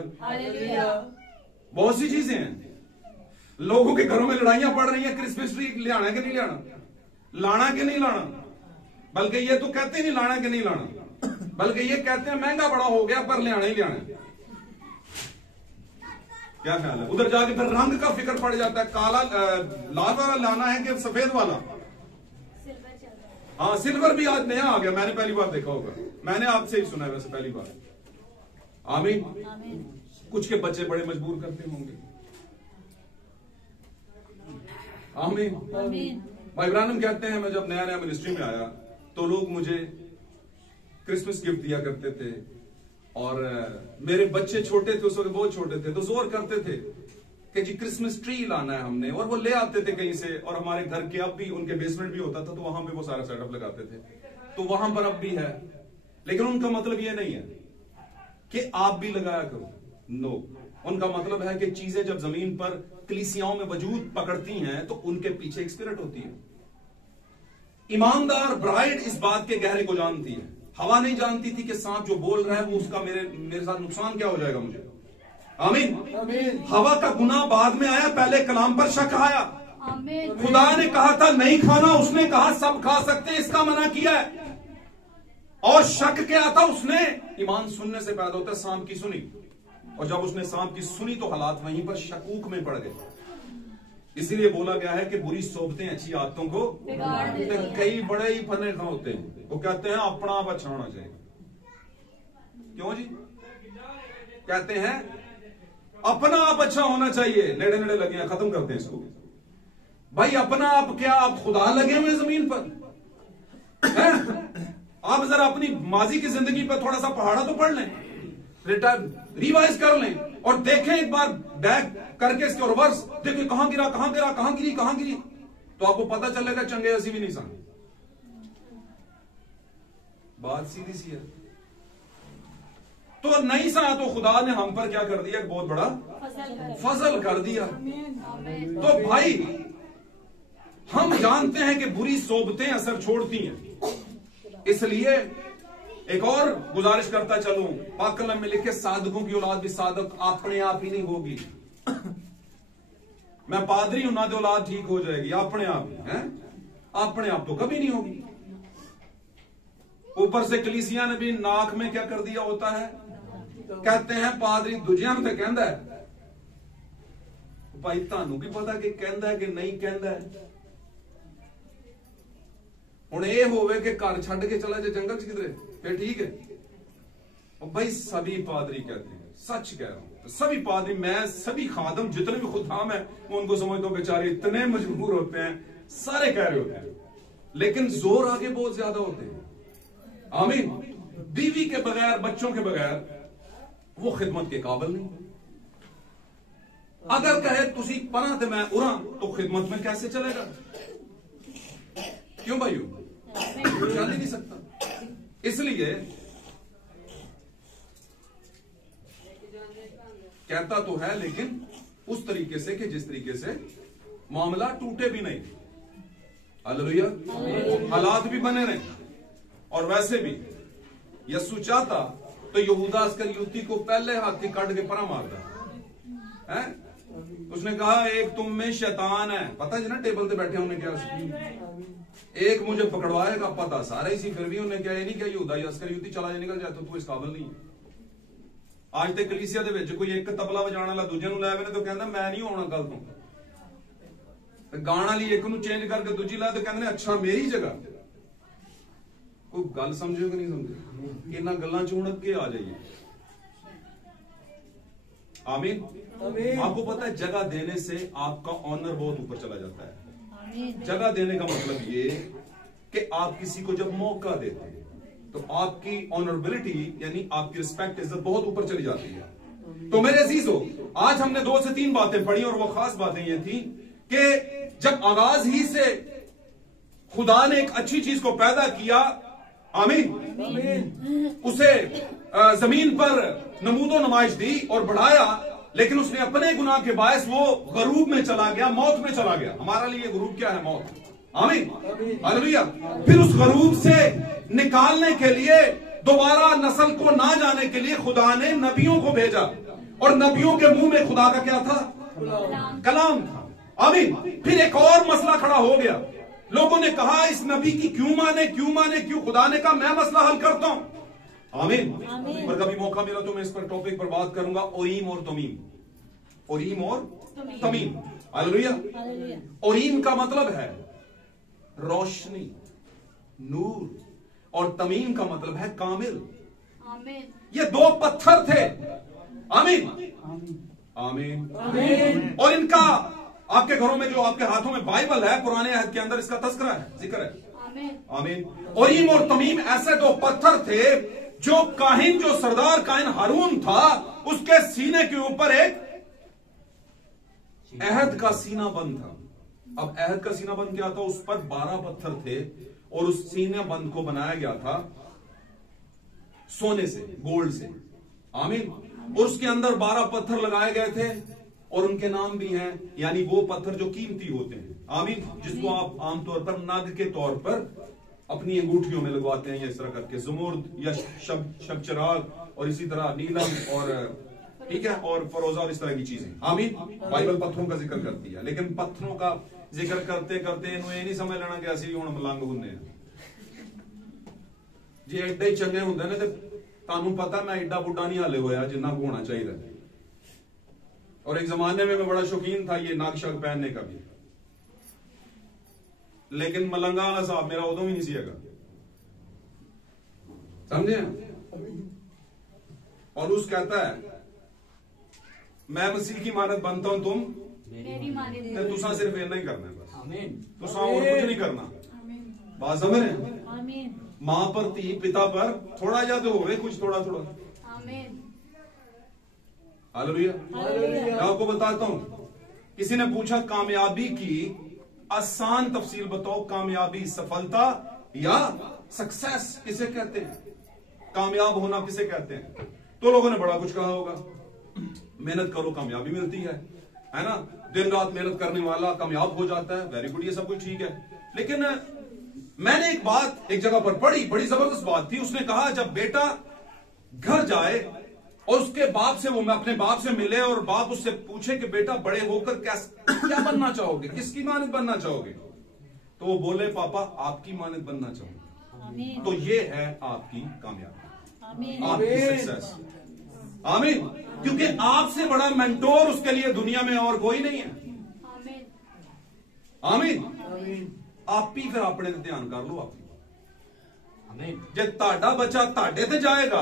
बहुत सी चीजें हैं। लोगों के घरों में लड़ाइयां पड़ रही हैं, क्रिसमस ट्री लियाना है कि नहीं लियाना, लाना कि नहीं लाना। बल्कि ये तो कहते नहीं लाना कि नहीं लाना, बल्कि ये कहते हैं महंगा बड़ा हो गया पर लियाना ही लियाना है। क्या ख्याल है? उधर जाके फिर रंग का फिक्र पड़ जाता है, काला लाल वाला लाना है कि सफेद वाला। हाँ, सिल्वर भी आज नया आ गया, मैंने पहली बार देखा होगा। मैंने आपसे ही सुना है वैसे पहली बार। आमीन। कुछ के बच्चे बड़े मजबूर करते होंगे। आमीन। भाई इब्राहिम कहते हैं, मैं जब नया नया मिनिस्ट्री में आया तो लोग मुझे क्रिसमस गिफ्ट दिया करते थे और मेरे बच्चे छोटे थे, उस वक्त बहुत छोटे थे, तो जोर करते थे कि जी क्रिसमस ट्री लाना है हमने, और वो ले आते थे कहीं से। और हमारे घर के अब भी उनके बेसमेंट भी होता था, तो वहां पे वो सारा सेटअप लगाते थे, तो वहां पर अब भी है। लेकिन उनका मतलब ये नहीं है कि आप भी लगाया करो, नो। उनका मतलब है कि चीजें जब जमीन पर कलीसियाओं में वजूद पकड़ती हैं तो उनके पीछे एक स्पिरिट होती है। ईमानदार ब्राइड इस बात के गहरे को जानती है। हवा नहीं जानती थी कि सांप जो बोल रहा है वो उसका मेरे साथ नुकसान क्या हो जाएगा मुझे। आमीन। हवा का गुनाह बाद में आया, पहले कलाम पर शक आया। खुदा ने कहा था नहीं खाना, उसने कहा सब खा सकते, इसका मना किया है। और शक क्या था? उसने ईमान सुनने से पैदा होता है, सांप की सुनी, और जब उसने सांप की सुनी तो हालात वहीं पर शकूक में पड़ गए। इसीलिए बोला गया है कि बुरी सोबतें अच्छी आदतों को कई बड़े ही फने खा होते हैं। वो कहते हैं अपना आप अच्छा होना चाहिए। क्यों जी? कहते हैं अपना आप अच्छा होना चाहिए, नेड़े नेड़े लगे हैं, खत्म करते हैं इसको। भाई अपना आप क्या, आप खुदा लगे हुए जमीन पर है? आप जरा अपनी माजी की जिंदगी पर थोड़ा सा पहाड़ा तो पढ़ लें, रिवाइज कर लें और देखें एक बार बैक करके इसके रिवर्स, देखिए कहां गिरा, कहां गिरा, कहां गिरी, कहां गिरी, तो आपको पता चलेगा चंगे ऐसी भी नहीं सान। बात सीधी सी है। तो नहीं सा तो खुदा ने हम पर क्या कर दिया? एक बहुत बड़ा फजल कर दिया। तो भाई हम जानते हैं कि बुरी सोबतें असर छोड़ती हैं, इसलिए एक और गुजारिश करता चलूं, पाक कलम में लिखे साधकों की औलाद भी साधक अपने आप ही नहीं होगी। मैं पादरी हूं ना तो औलाद ठीक हो जाएगी अपने आप ही है, अपने आप तो कभी नहीं होगी। ऊपर से कलीसिया ने भी नाक में क्या कर दिया होता है, कहते हैं पादरी दूजिया में तो कहता है, भाई तानू की पता कि कहता है कि नहीं कहता है। हुण ये होवे कि घर छड़ के चला जाए जंगल च किधरे, फिर ठीक है। और भाई सभी पादरी कहते हैं, सच कह रहा हूं, सभी पादरी, मैं सभी खादम जितने भी खुदाम है मैं उनको समझता हूं बेचारे इतने मजबूर होते हैं, सारे कह रहे होते हैं, लेकिन जोर आगे बहुत ज्यादा होते हैं। आमीन। बीवी के बगैर, बच्चों के बगैर वो खिदमत के काबिल नहीं। अगर कहे तुसी पना ते मैं उरा, तो खिदमत में कैसे चलेगा? क्यों भाइयों? चल ही नहीं सकता। इसलिए कहता तो है, लेकिन उस तरीके से कि जिस तरीके से मामला टूटे भी नहीं, हालेलुया, हालात भी बने रहे। और वैसे भी यीशु चाहता तो यहूदा इस्करियोती को पहले हाथ के काट के परा मारता है। उसने कहा एक तुम में शैतान है, पता है ना, टेबल पे बैठे उन्हें क्या, एक मुझे पकड़वाएगा, पता सारे इसी, फिर भी उन्हें क्या, ये नहीं क्या यहूदा इस्करियोती चला निकल जाए तो तू इस काबिल नहीं है। आज तक कलीसिया दे विच कोई एक तबला बजाने वाला दूजे नूं लै आवे तो कहंदा मैं नहीं होना कल तो, गाना ली एक नूं चेंज करके दूजी ला तो कहंदे अच्छा मेरी जगह। कोई गल समझो कि नहीं समझे? इन्हां गल्लां च हुण अगे आ जाइए। आमीन। आपको पता है जगह देने से आपका ऑनर बहुत ऊपर चला जाता है। जगह देने का मतलब ये कि आप किसी को जब मौका देते हैं तो आपकी ऑनरेबिलिटी यानी आपकी रिस्पेक्ट, इज्जत बहुत ऊपर चली जाती है। तो मेरे अजीजों, आज हमने 2 से 3 बातें पढ़ी और वो खास बातें ये थी कि जब आगाज ही से खुदा ने एक अच्छी चीज को पैदा किया, आमीन, उसे जमीन पर नमूदो नमाइश दी और बढ़ाया, लेकिन उसने अपने गुनाह के बायस वो गरूब में चला गया, मौत में चला गया। हमारा लिए गरूब क्या है? मौत। आमीन, हालेलुया। फिर उस गरूब से निकालने के लिए, दोबारा नस्ल को ना जाने के लिए खुदा ने नबियों को भेजा, और नबियों के मुंह में खुदा का क्या था? कलाम था। आमीन। फिर एक और मसला खड़ा हो गया, लोगों ने कहा इस नबी की क्यों माने, क्यों माने, क्यों? खुदा ने कहा मैं मसला हल करता हूं। आमीन। पर कभी मौका मिला तो मैं इस पर टॉपिक पर बात करूंगा, ओरीम और तमीम। ओरीम और तमीम, हालेलुया। ओरीम का मतलब है रोशनी, नूर, और तमीम का मतलब है कामिल। ये 2 पत्थर थे। आमीन, आमीन। और इनका आपके घरों में, जो आपके हाथों में बाइबल है, पुराने अहद के अंदर इसका तस्करा है, जिक्र है। आमीन। ओरीम और तमीम ऐसे 2 पत्थर थे जो काहिन, जो सरदार काहिन हारून था, उसके सीने के ऊपर एक अहद का सीना बंद था। अब अहद का सीना बंद क्या था? उस पर 12 पत्थर थे और उस सीना बंद को बनाया गया था सोने से, गोल्ड से। आमीन। और उसके अंदर 12 पत्थर लगाए गए थे और उनके नाम भी हैं, यानी वो पत्थर जो कीमती होते हैं। आमीन। जिसको आप आमतौर पर नग के तौर पर अपनी अंगूठियों में लगवाते हैं, या इस तरह करके ज़मुर्द या शबचराग, और इसी तरह नीलम, और ठीक है, और फरोजा, और इस तरह की चीजें। आमीन। बाइबल पत्थरों का जिक्र करती है, लेकिन पत्थरों का जिक्र करते करते इन्होंने ये नहीं समझ लेना कि असं हुण मलंग होंगे जे एडा ही चंगे होंगे ने, तो तुहानू पता मैं एडा बुढ़ा नहीं हाले होया जिन्ना को होना चाहिए। और एक जमाने में मैं बड़ा शौकीन था ये नाग शग पहनने का भी, लेकिन मलंगा वाला साहब मेरा उदों भी नहीं सीगा, समझे? और उस कहता है मैं मसीह की मानत बनता हूं, तुम तुसा सिर्फ इतना ही करना है बस, तुसा और कुछ नहीं करना। बात समझ रहे हैं? मां पर धी, पिता पर थोड़ा जा तो होवे कुछ, थोड़ा थोड़ा। हालेलुया। मैं आपको बताता हूं, किसी ने पूछा कामयाबी की आसान तफसील बताओ, कामयाबी, सफलता या सक्सेस किसे कहते हैं? कामयाब होना किसे कहते हैं? तो लोगों ने बड़ा कुछ कहा होगा, मेहनत करो कामयाबी मिलती है, है ना, दिन रात मेहनत करने वाला कामयाब हो जाता है, वेरी गुड, ये सब कुछ ठीक है। लेकिन मैंने एक बात एक जगह पर पढ़ी, बड़ी जबरदस्त बात थी। उसने कहा जब बेटा घर जाए और उसके बाप से, वो अपने बाप से मिले और बाप उससे पूछे कि बेटा बड़े होकर क्या बनना चाहोगे, किसकी मानद बनना चाहोगे, तो वो बोले पापा आपकी मानद बनना चाहूंगा। तो ये है आपकी कामयाबी, आपकी सक्सेस। आमीन। क्योंकि आपसे बड़ा मेंटोर उसके लिए दुनिया में और कोई नहीं है। आमीन। आप ही फिर अपने ध्यान कर लो। आप जे ताड़ा बच्चा ताड़े ते जाएगा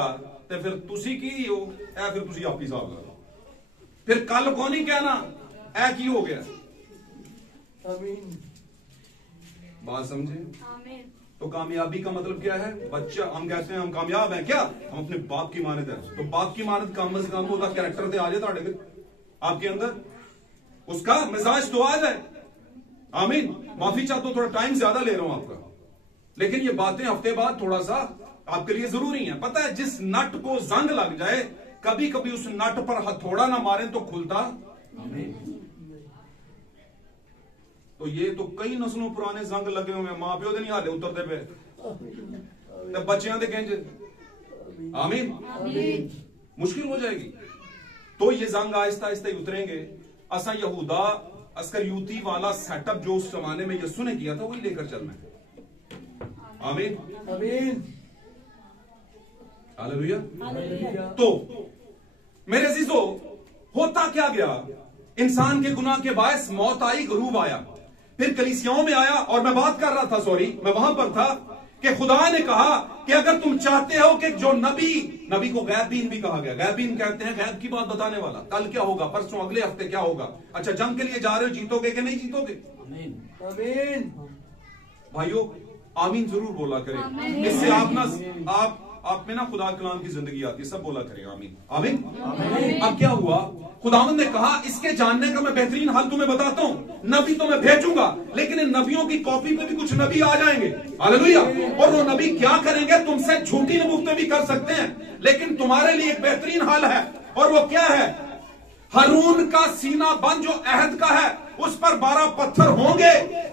तो फिर तुसी की हो, ऐ फिर तुसी आप ही हिसाब ला लो। फिर कल को नहीं कहना ऐ की हो गया। बात समझे? तो कामयाबी का मतलब क्या है? बच्चा, हम कहते हैं हम कामयाब हैं, क्या हम अपने बाप की मानद है। तो बाप की मानद कम से कम उसका कैरेक्टर आ जाए ताड़े आपके अंदर, उसका मिजाज तो आ जाए। आमीन। माफी चाहता हूं, थोड़ा टाइम ज्यादा ले रहा हूं आपका, लेकिन ये बातें हफ्ते बाद थोड़ा सा आपके लिए जरूरी है। पता है, जिस नट को जंग लग जाए, कभी कभी उस नट पर हथौड़ा ना मारे तो खुलता। तो ये तो कई नस्लों पुराने जंग लगे हुए, मां प्यो दे नहीं हाले उतरते पे, बच्चियां दे कहते। आमीन। मुश्किल हो जाएगी। तो ये जंग आहिस्ता आहिस्ता ही उतरेंगे। असा यहूदा अस्कर यूती वाला सेटअप जो उस जमाने में यीशु ने किया था वही लेकर चलना है। आमीन। हालेलुया। तो मेरे अजीजों, होता क्या गया, इंसान के गुनाह के बायस मौत आई, गरूब आया, फिर कलीसियाओं में आया। और मैं बात कर रहा था, सॉरी मैं वहां पर था कि खुदा ने कहा कि अगर तुम चाहते हो कि जो नबी को गैबीन भी कहा गया, गैबीन कहते हैं गैब की बात बताने वाला, कल क्या होगा, परसों, अगले हफ्ते क्या होगा। अच्छा, जंग के लिए जा रहे हो, जीतोगे कि नहीं जीतोगे? आमीन। भाइयों आमीन जरूर बोला करें, इससे आप में ना खुदा कलाम की जिंदगी आती है। सब बोला करें आमीन। आमीन। अब क्या हुआ, खुदावंद ने कहा इसके जानने का मैं बेहतरीन हल तुम्हें बताता हूं। नबी तो मैं भेजूंगा, लेकिन इन नबियों की कॉपी पे भी कुछ नबी आ जाएंगे। हालेलुया। और वो नबी क्या करेंगे, तुमसे झूठी नबूवतें भी कर सकते हैं, लेकिन तुम्हारे लिए एक बेहतरीन हल है। और वो क्या है? हारून का सीना बंद जो अहद का है, उस पर 12 पत्थर होंगे,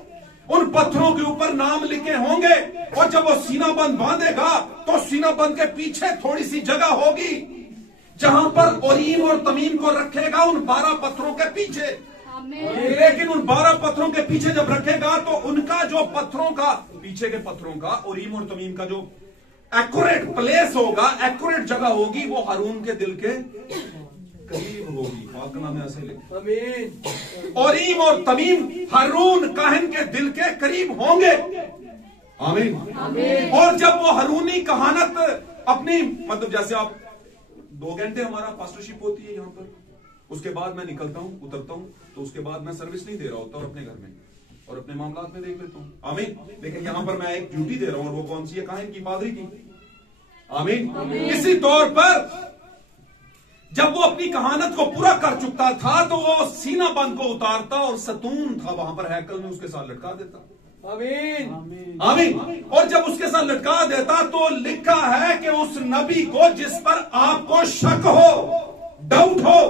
उन पत्थरों के ऊपर नाम लिखे होंगे। और जब वो सीना बंद बांधेगा तो सीना बंद के पीछे थोड़ी सी जगह होगी जहां पर ओरीम और तमीम को रखेगा, उन 12 पत्थरों के पीछे। लेकिन उन 12 पत्थरों के पीछे जब रखेगा तो उनका जो पत्थरों का, पीछे के पत्थरों का, ओरीम और तमीम का जो एक्यूरेट प्लेस होगा, एक्यूरेट जगह होगी, वो हारून के दिल के करीब होगी। वाकना में ऐसे लिख, ओरीम और तमीम हारून काहिन के दिल के करीब होंगे। आमीन। और जब वो हारूनी कहानत अपनी, मतलब जैसे आप 2 घंटे हमारा पास्टरशिप होती है यहाँ पर, उसके बाद मैं निकलता हूँ, उतरता हूँ, तो उसके बाद मैं सर्विस नहीं दे रहा होता और अपने घर में और अपने मामलात में देख लेता हूँ। आमीन। लेकिन यहाँ पर मैं एक ड्यूटी दे रहा हूँ, और वो कौन सी है? काहिन की, पादरी की। आमीन। इसी तौर पर जब वो अपनी कहानत को पूरा कर चुका था तो वो सीना बंद को उतारता और सतून था वहां पर हैकल में, उसके साथ लटका देता। आमीन। आमीन। और जब उसके साथ लटका देता तो लिखा है कि उस नबी को जिस पर आपको शक हो, डाउट हो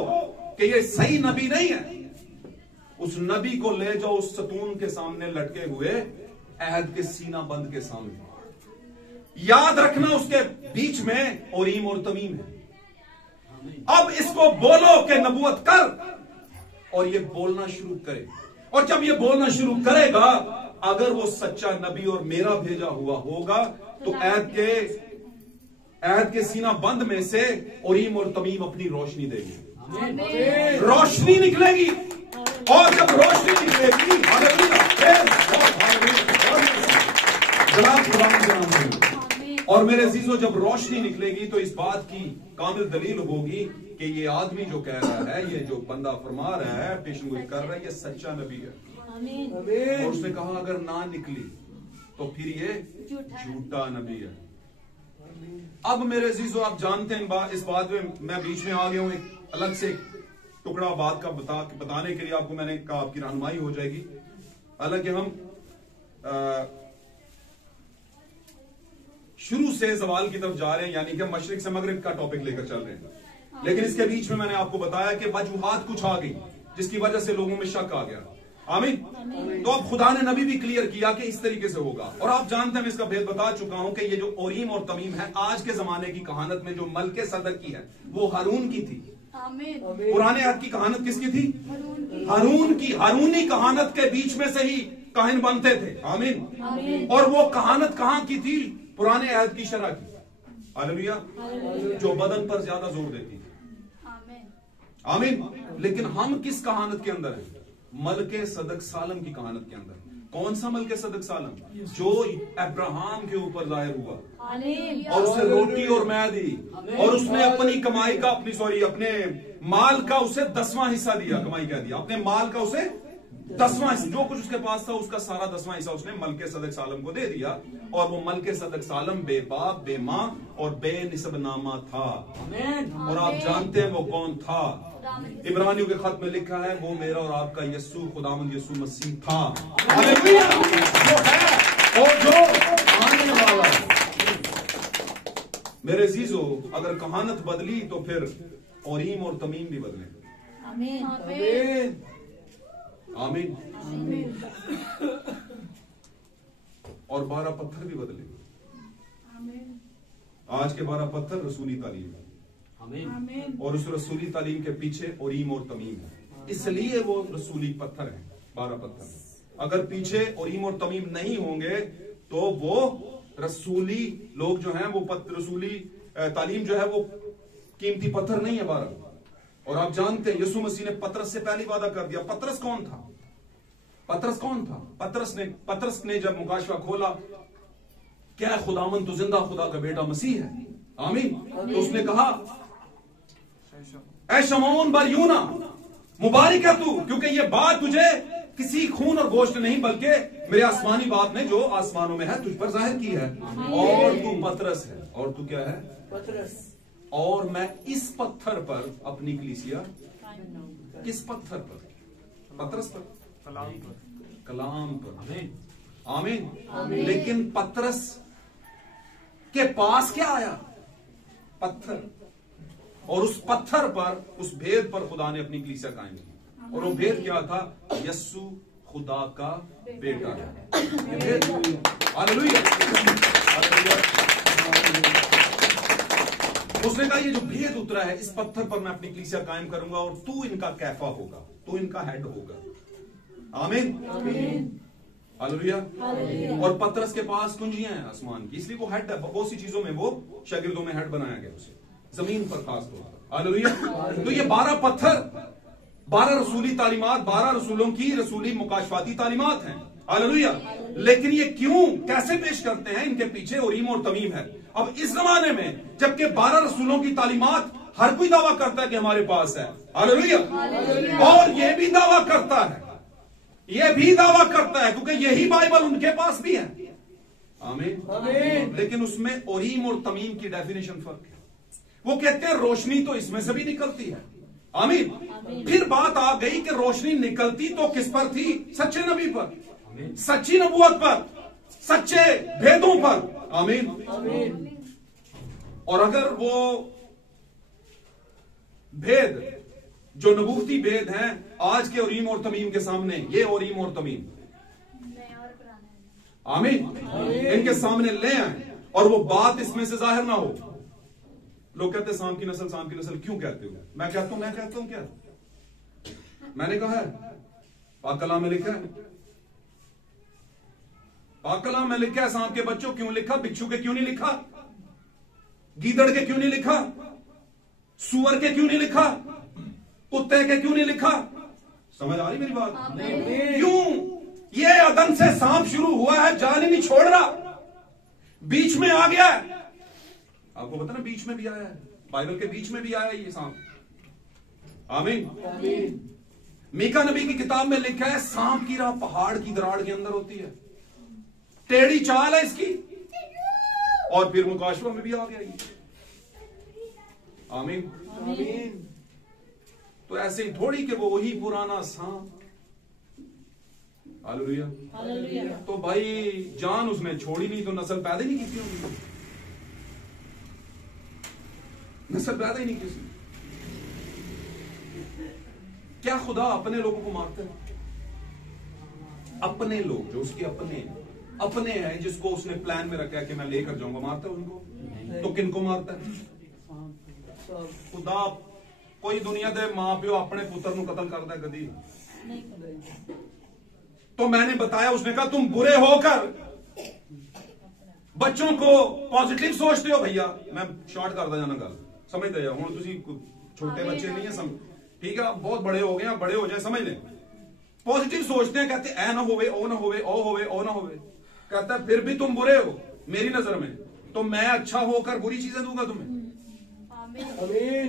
कि ये सही नबी नहीं है, उस नबी को ले जाओ उस सतून के सामने लटके हुए अहद के सीना बंद के सामने। याद रखना उसके बीच में ओरीम और तमीम है। अब इसको बोलो कि नबूवत कर, और ये बोलना शुरू करे। और जब ये बोलना शुरू करेगा, अगर वो सच्चा नबी और मेरा भेजा हुआ होगा तो अहद के सीना बंद में से ओरीम और तमीम अपनी रोशनी देंगे, रोशनी निकलेगी। और जब रोशनी निकलेगी, और मेरे अजीजों, जब रोशनी निकलेगी तो इस बात की कामिल दलील होगी कि ये आदमी जो कह रहा है, ये जो बंदा फरमा रहा है, पेशन गोई कर रहा है, ये सच्चा नबी है। और उसने कहा अगर ना निकली तो फिर ये झूठा नबी है। अब मेरे अजीजों, आप जानते हैं इस बात में मैं बीच में आ गया हूं, एक अलग से टुकड़ा बात का बताने के लिए आपको मैंने कहा आपकी रहनुमाई हो जाएगी। हालांकि हम शुरू से सवाल की तरफ जा रहे हैं, यानी कि मशरिक से मगरिब का टॉपिक लेकर चल रहे हैं, लेकिन इसके बीच में मैंने आपको बताया कि वजूहात कुछ आ गई। जिसकी वजह से लोगों में शक आ गया। आमीन। तो अब खुदा ने नबी भी क्लियर किया कि इस तरीके से होगा। और आप जानते हैं, मैं इसका भेद बता चुका हूं कि ये जो ओरीम और तमीम है, आज के जमाने की कहानत में जो मलके सदर की है वो हारून की थी। पुराने अहद की कहानत किसकी थी? हारून की। हारूनी कहानत के बीच में से ही काहिन बनते थे। आमीन। और वो कहानत कहां की थी? पुराने अहद की शरह की। हालेलुया। जो बदन पर ज्यादा जोर देती थी। आमीन। लेकिन हम किस कहानत के अंदर हैं? मलके सदक सालम की कहानत के अंदर। कौन सा मलके सदक सालम? जो अब्राहम के ऊपर जाहिर हुआ और उसे रोटी और मैं दी, और उसने अपनी कमाई का अपने माल का उसे 10वां हिस्सा दिया। कमाई क्या दिया? अपने माल का उसे 10वां हिस्सा, जो कुछ उसके पास था उसका सारा 10वां हिस्सा उसने मलके सदक सालम को दे दिया। और वो मलके सदक सालम बेबाप, बेमां और बेनिसबनामा था। और आप जानते हैं वो कौन था? इब्रानियों के खत में लिखा है, वो मेरा और आपका यस्सु, खुदावंद यस्सु मसीह था। हालेलुया। जो है और जो आने वाला है। मेरे अजीजों, अगर कहानत बदली तो फिर ओरीम और तमीम भी बदले। आमीन। आमीन। और 12 पत्थर भी बदले। आज के 12 पत्थर रसूली तालीम है। और उस रसूली तालीम के पीछे ओरीम और तमीम है, इसलिए वो रसूली पत्थर है। 12 पत्थर अगर पीछे ओरीम और तमीम नहीं होंगे तो वो रसूली लोग जो हैं, वो रसूली तालीम जो है वो कीमती पत्थर नहीं है 12। और आप जानते हैं यीशु मसीह ने पतरस से पहली वादा कर दिया। पतरस कौन था? पतरस कौन था? पतरस ने जब मुकाशवा खोला, क्या खुदावंद तो जिंदा खुदा का बेटा मसीह है। आमीन। तो उसने कहा, ऐ शमौन बर यूना, मुबारक है तू, क्योंकि ये बात तुझे किसी खून और गोश्त नहीं बल्कि मेरे आसमानी बाप ने जो आसमानों में है तुझ पर जाहिर की है। और तू पतरस है। और तू क्या है? पतरस। और मैं इस पत्थर पर अपनी कलीसिया। किस पत्थर पर? पतरस पर, कलाम पर। आमीन। लेकिन पतरस के पास क्या आया? पत्थर। और उस पत्थर पर, उस भेद पर खुदा ने अपनी कलीसिया कायम की। और वो भेद क्या था? यस्सु खुदा का बेटा है। ये भेद। हालेलुया। उसने कहा ये जो भेद उतरा है, इस पत्थर पर मैं अपनी कलीसिया कायम करूंगा और तू इनका कैफा होगा, तू इनका हेड होगा। आमीन। हालेलुया। और पतरस के पास कुंजियां हैं आसमान की, इसलिए वो हेड है। बहुत सी चीजों में वो शागिर्दों में हेड बनाया गया उसे, जमीन पर खास तौर पर। हालेलुया। तो ये 12 पत्थर 12 रसूली तालीमात, 12 रसूलों की रसूली मुकाशफाती तालीमात हैं। हालेलुया। लेकिन ये क्यों, कैसे पेश करते हैं? इनके पीछे ओरीम और तमीम है। अब इस जमाने में जबकि 12 रसूलों की तालीमात हर कोई दावा करता है कि हमारे पास है। हालेलुया। और ये भी दावा करता है, ये भी दावा करता है, क्योंकि यही बाइबल उनके पास भी है। आमीन। लेकिन उसमें ओरीम और तमीम की डेफिनेशन फर्क है। वो कहते हैं रोशनी तो इसमें से भी निकलती है। आमीन। फिर बात आ गई कि रोशनी निकलती तो किस पर थी? सच्चे नबी पर, सच्ची नबूवत पर, सच्चे भेदों पर। आमीन। और अगर वो भेद जो नबूवती भेद हैं आज के ओरीम और तमीम के सामने, ये ओरीम और तमीम, आमीन, इनके सामने ले आए और वो बात इसमें से जाहिर ना हो। लोग कहते हैं सांप की नस्ल, सांप की नस्ल। क्यों कहते हो? मैं कहता हूं क्या? मैंने कहा है, पाक कलाम में लिखा है, पाक कलाम में लिखा है सांप के बच्चों क्यों लिखा? बिच्छू के क्यों नहीं लिखा? गीदड़ के क्यों नहीं लिखा? सुअर के क्यों नहीं लिखा? कुत्ते के क्यों नहीं लिखा? समझ आ रही मेरी बात? क्यों? ये अदन से सांप शुरू हुआ है, जान ही नहीं छोड़ रहा, बीच में आ गया है। आपको पता ना, बीच में भी आया है, बाइबल के बीच में भी आया है ये सांप। आमीन। मीका नबी की किताब में लिखा है सांप की राह पहाड़ की दराड़ के अंदर होती है, टेढ़ी चाल है इसकी। और फिर मुकाशवा में भी आ गया ये। आमीन। तो ऐसे ही थोड़ी कि वो वही पुराना सांप। हालेलुया। तो भाई जान उसने छोड़ी नहीं तो नस्ल पैदा ही नहीं की थी उन्होंने, नस्ल पैदा ही नहीं की। क्या खुदा अपने लोगों को मारता है? अपने लोग जो उसके अपने हैं, जिसको उसने प्लान में रखा है कि मैं लेकर जाऊंगा, मारता है उनको? तो किनको मारता है? खुदा कोई दुनिया दे मां प्यो अपने पुत्र को कत्ल करता है कभी? तो मैंने बताया, उसने कहा तुम बुरे होकर बच्चों को पॉजिटिव सोचते हो। भैया मैं शॉर्ट करता जाना गल, समझते जाओ हूं तुसी छोटे बच्चे नहीं है, ठीक है, बहुत बड़े हो गए, बड़े हो जाए, समझ लें। पॉजिटिव सोचते हैं, कहते ऐ ना होवे, ओ ना होवे, ओ होवे, ओ ना होवे। कहता है फिर भी तुम बुरे हो मेरी नजर में, तो मैं अच्छा होकर बुरी चीजें दूंगा तुम्हें?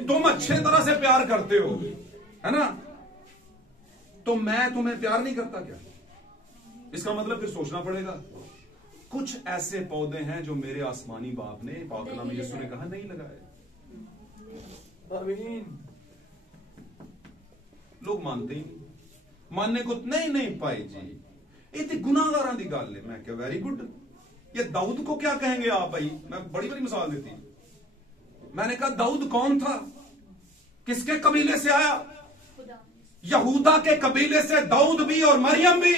तुम अच्छे तरह से प्यार करते हो, है ना, तो मैं तुम्हें प्यार नहीं करता क्या? इसका मतलब फिर सोचना पड़ेगा। कुछ ऐसे पौधे हैं जो मेरे आसमानी बाप ने, पाक कलाम यीशु ने कहा, नहीं लगाए। लोग मानते ही नहीं, मानने को नहीं पाए जी, ये गुनाहगारां दी गल है। मैं क्या वेरी गुड, ये दाऊद को क्या कहेंगे आप भाई? मैं बड़ी बड़ी मिसाल देती, मैंने कहा दाऊद कौन था, किसके कबीले से आया? यहूदा के कबीले से दाऊद भी और मरियम भी।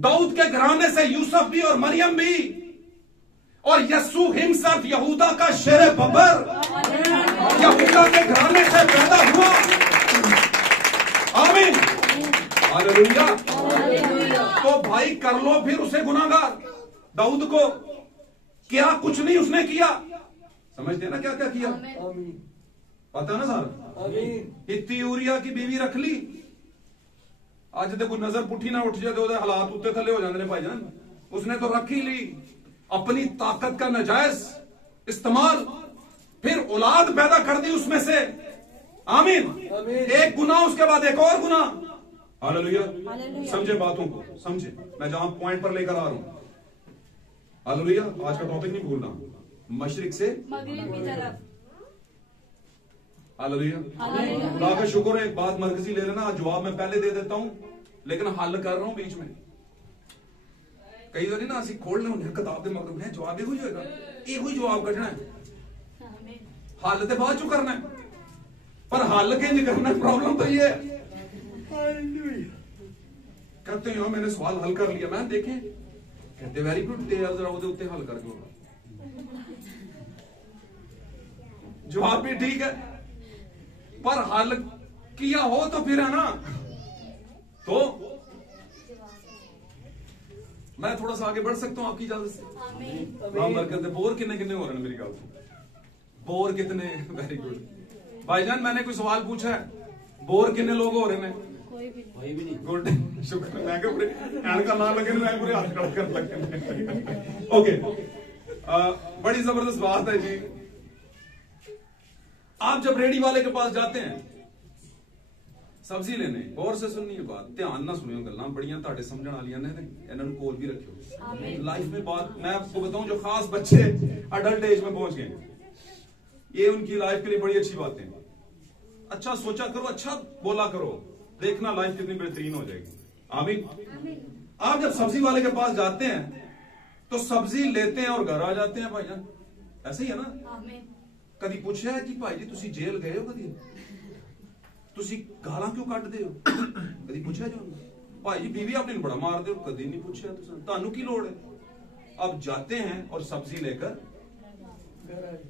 दाऊद के घराने से यूसुफ भी और मरियम भी, और यस्सु हिमसेल्फ यहूदा का शेर बबर यहूदा के घराने से पैदा हुआ। आमीन, हालेलुया। तो भाई कर लो फिर उसे गुनाहगार, दाऊद को। क्या कुछ नहीं उसने किया, समझते ना क्या क्या किया? पता ना सारा। हित्ती यूरिया की बीवी रख ली, आज देखो नजर पुठी ना उठ जाए तो हालात उत्ते थले हो जाते हैं भाईजान। उसने तो रख ही ली, अपनी ताकत का नाजायज इस्तेमाल, फिर औलाद पैदा कर दी उसमें से। आमीन। एक गुनाह उसके बाद एक और गुनाह। हालेलुया। समझे बातों को, समझे मैं जहां पॉइंट पर लेकर आ रहा हूं। हालेलुया। आज का टॉपिक नहीं भूलना, मशरिक से मगरिब की तरफ। हालेलुया। खुदा का शुक्र है, एक बात मरकजी ले लेना, जवाब मैं पहले दे देता हूं लेकिन हल कर रहा हूं बीच में। कई बार ना असि खोलने होने किताब के मगरब है जवाब ही होएगा, एक ही जवाब कढ़ना है, हल तो बाद चो करना है, पर हल के नहीं करना। प्रॉब्लम तो ये है, कहते हैं मैंने सवाल हल कर लिया, मैं देखें, कहते वेरी गुड, जरा उत्ते हल कर दो। जवाब भी ठीक है, पर हल किया हो तो फिर है ना। तो मैं थोड़ा सा आगे बढ़ सकता हूं आपकी इजाजत से। बरकत। बोर कितने कितने हो रहे हैं मेरी गाल से? बोर कितने? वेरी गुड भाईजान, मैंने कोई सवाल पूछा है, बोर कितने लोग हो रहे हैं? कोई भी नहीं। गुड, शुक्र। मैं क्या पूरे एनका ना लगे, मैं पूरे हाथ खड़ा कर लगे। ओके, बड़ी जबरदस्त बात है जी। आप जब रेडी वाले के पास जाते हैं सब्जी लेने, और से सुननी है बात, ध्यान ना सुनियो, गल्लां बड़ियां ताड़े समझण वालियां ने, इन्हां नूं कोल भी रखियो। लाइफ में बात मैं आपको बताऊं, जो खास बच्चे अडल्ट एज में पहुंच गए, ये उनकी लाइफ के लिए बड़ी अच्छी बातें। अच्छा सोचा करो, अच्छा बोला करो, देखना लाइफ कितनी बेहतरीन हो जाएगी। आमीन। आप जब सब्जी वाले के पास जाते हैं तो सब्जी लेते हैं और घर आ जाते हैं भाईजान, ऐसे ही है ना? कभी पूछा है कि भाई जी तुसी जेल गए हो, कभी तुसी गालां क्यों कटदे हो? कभी पूछा जो भाई जी बीवी आपने बड़ा मार दे हो? कभी नहीं पूछा। तानू की लोड़ है? अब जाते हैं और सब्जी लेकर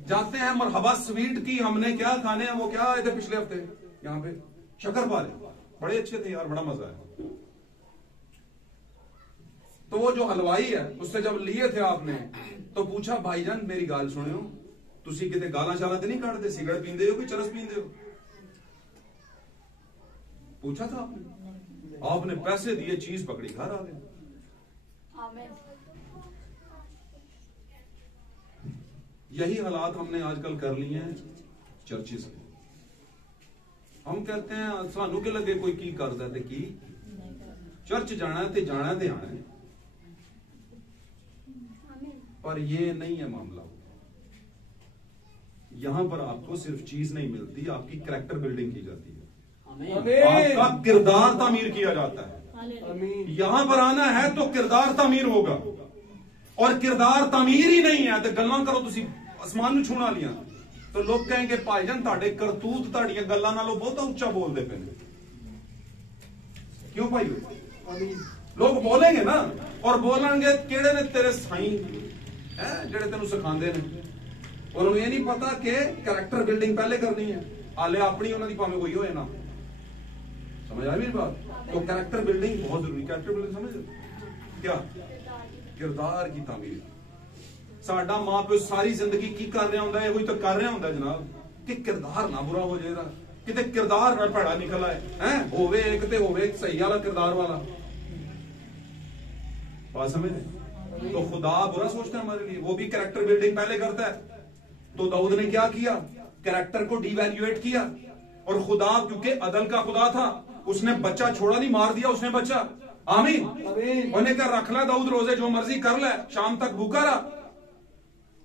जाते हैं। मरहबा स्वीट की हमने क्या खाने हैं, वो क्या आए थे पिछले हफ्ते यहाँ पे, शक्करपारे, बड़े अच्छे थे यार, बड़ा मजा है। तो वो जो हलवाई है उससे जब लिए थे आपने तो पूछा भाईजान मेरी गाल सुनियो, तुसी किते गाला शाला ते नहीं काटते, सिगरेट पींदे हो कि चरस पींदे हो? पूछा था आपने? आपने पैसे दिए, चीज पकड़ी, घर आ गए। यही हालात हमने आजकल कर लिए हैं चर्चिस में। हम कहते हैं सानू के लगे कोई की कर दे की चर्च जाना ते जाना ते आना है, पर ये नहीं है मामला। यहां पर आपको सिर्फ चीज नहीं मिलती, आपकी कैरेक्टर बिल्डिंग की जाती है, आपका किरदार तामीर किया जाता है। यहां पर आना है तो किरदार तामीर होगा, और किरदार तामीर ही नहीं है तो गल्लां करो तुसी आसमान नूं छूना लिया। तो लोग कहेंगे भाईजान ताड़े करतूत ताड़ियां गल्लां नालों बहुत उच्चा बोलते पे ने। क्यों भाई? लोग बोलेंगे ना, और बोलेंगे केड़े ने तेरे साईं है जेड़े तेनू सिखांदे ने। उन्होंने ये नहीं पता कि कैरेक्टर बिल्डिंग पहले करनी है, हाले अपनी उन्होंने भावें कोई होए ना। समझ आई मेरी बात? तो कैरेक्टर बिल्डिंग बहुत जरूरी। कैरेक्टर बिल्डिंग समझ क्या? किरदार की तामीर। साडा मां प्यो सारी जिंदगी की कर रहा होंदा है, कोई तो कर रहा होंदा जनाब कि किरदार ना बुरा हो जाएगा, किते किरदार ना भैड़ा निकल आए हैं, होवे एक ते होवे एक सही वाला किरदार वाला। बात समझ? तो खुदा बुरा सोचता है हमारे लिए, वो भी कैरेक्टर बिल्डिंग पहले करता है। तो दाऊद ने क्या किया? कैरेक्टर को डिवैल्यूएट किया। और खुदा क्योंकि अदल का खुदा था, उसने बच्चा छोड़ा नहीं, मार दिया उसने बच्चा। आमीन। उन्हें क्या रख ला दाऊद रोजे जो मर्जी कर ले, शाम तक भूखा रहा,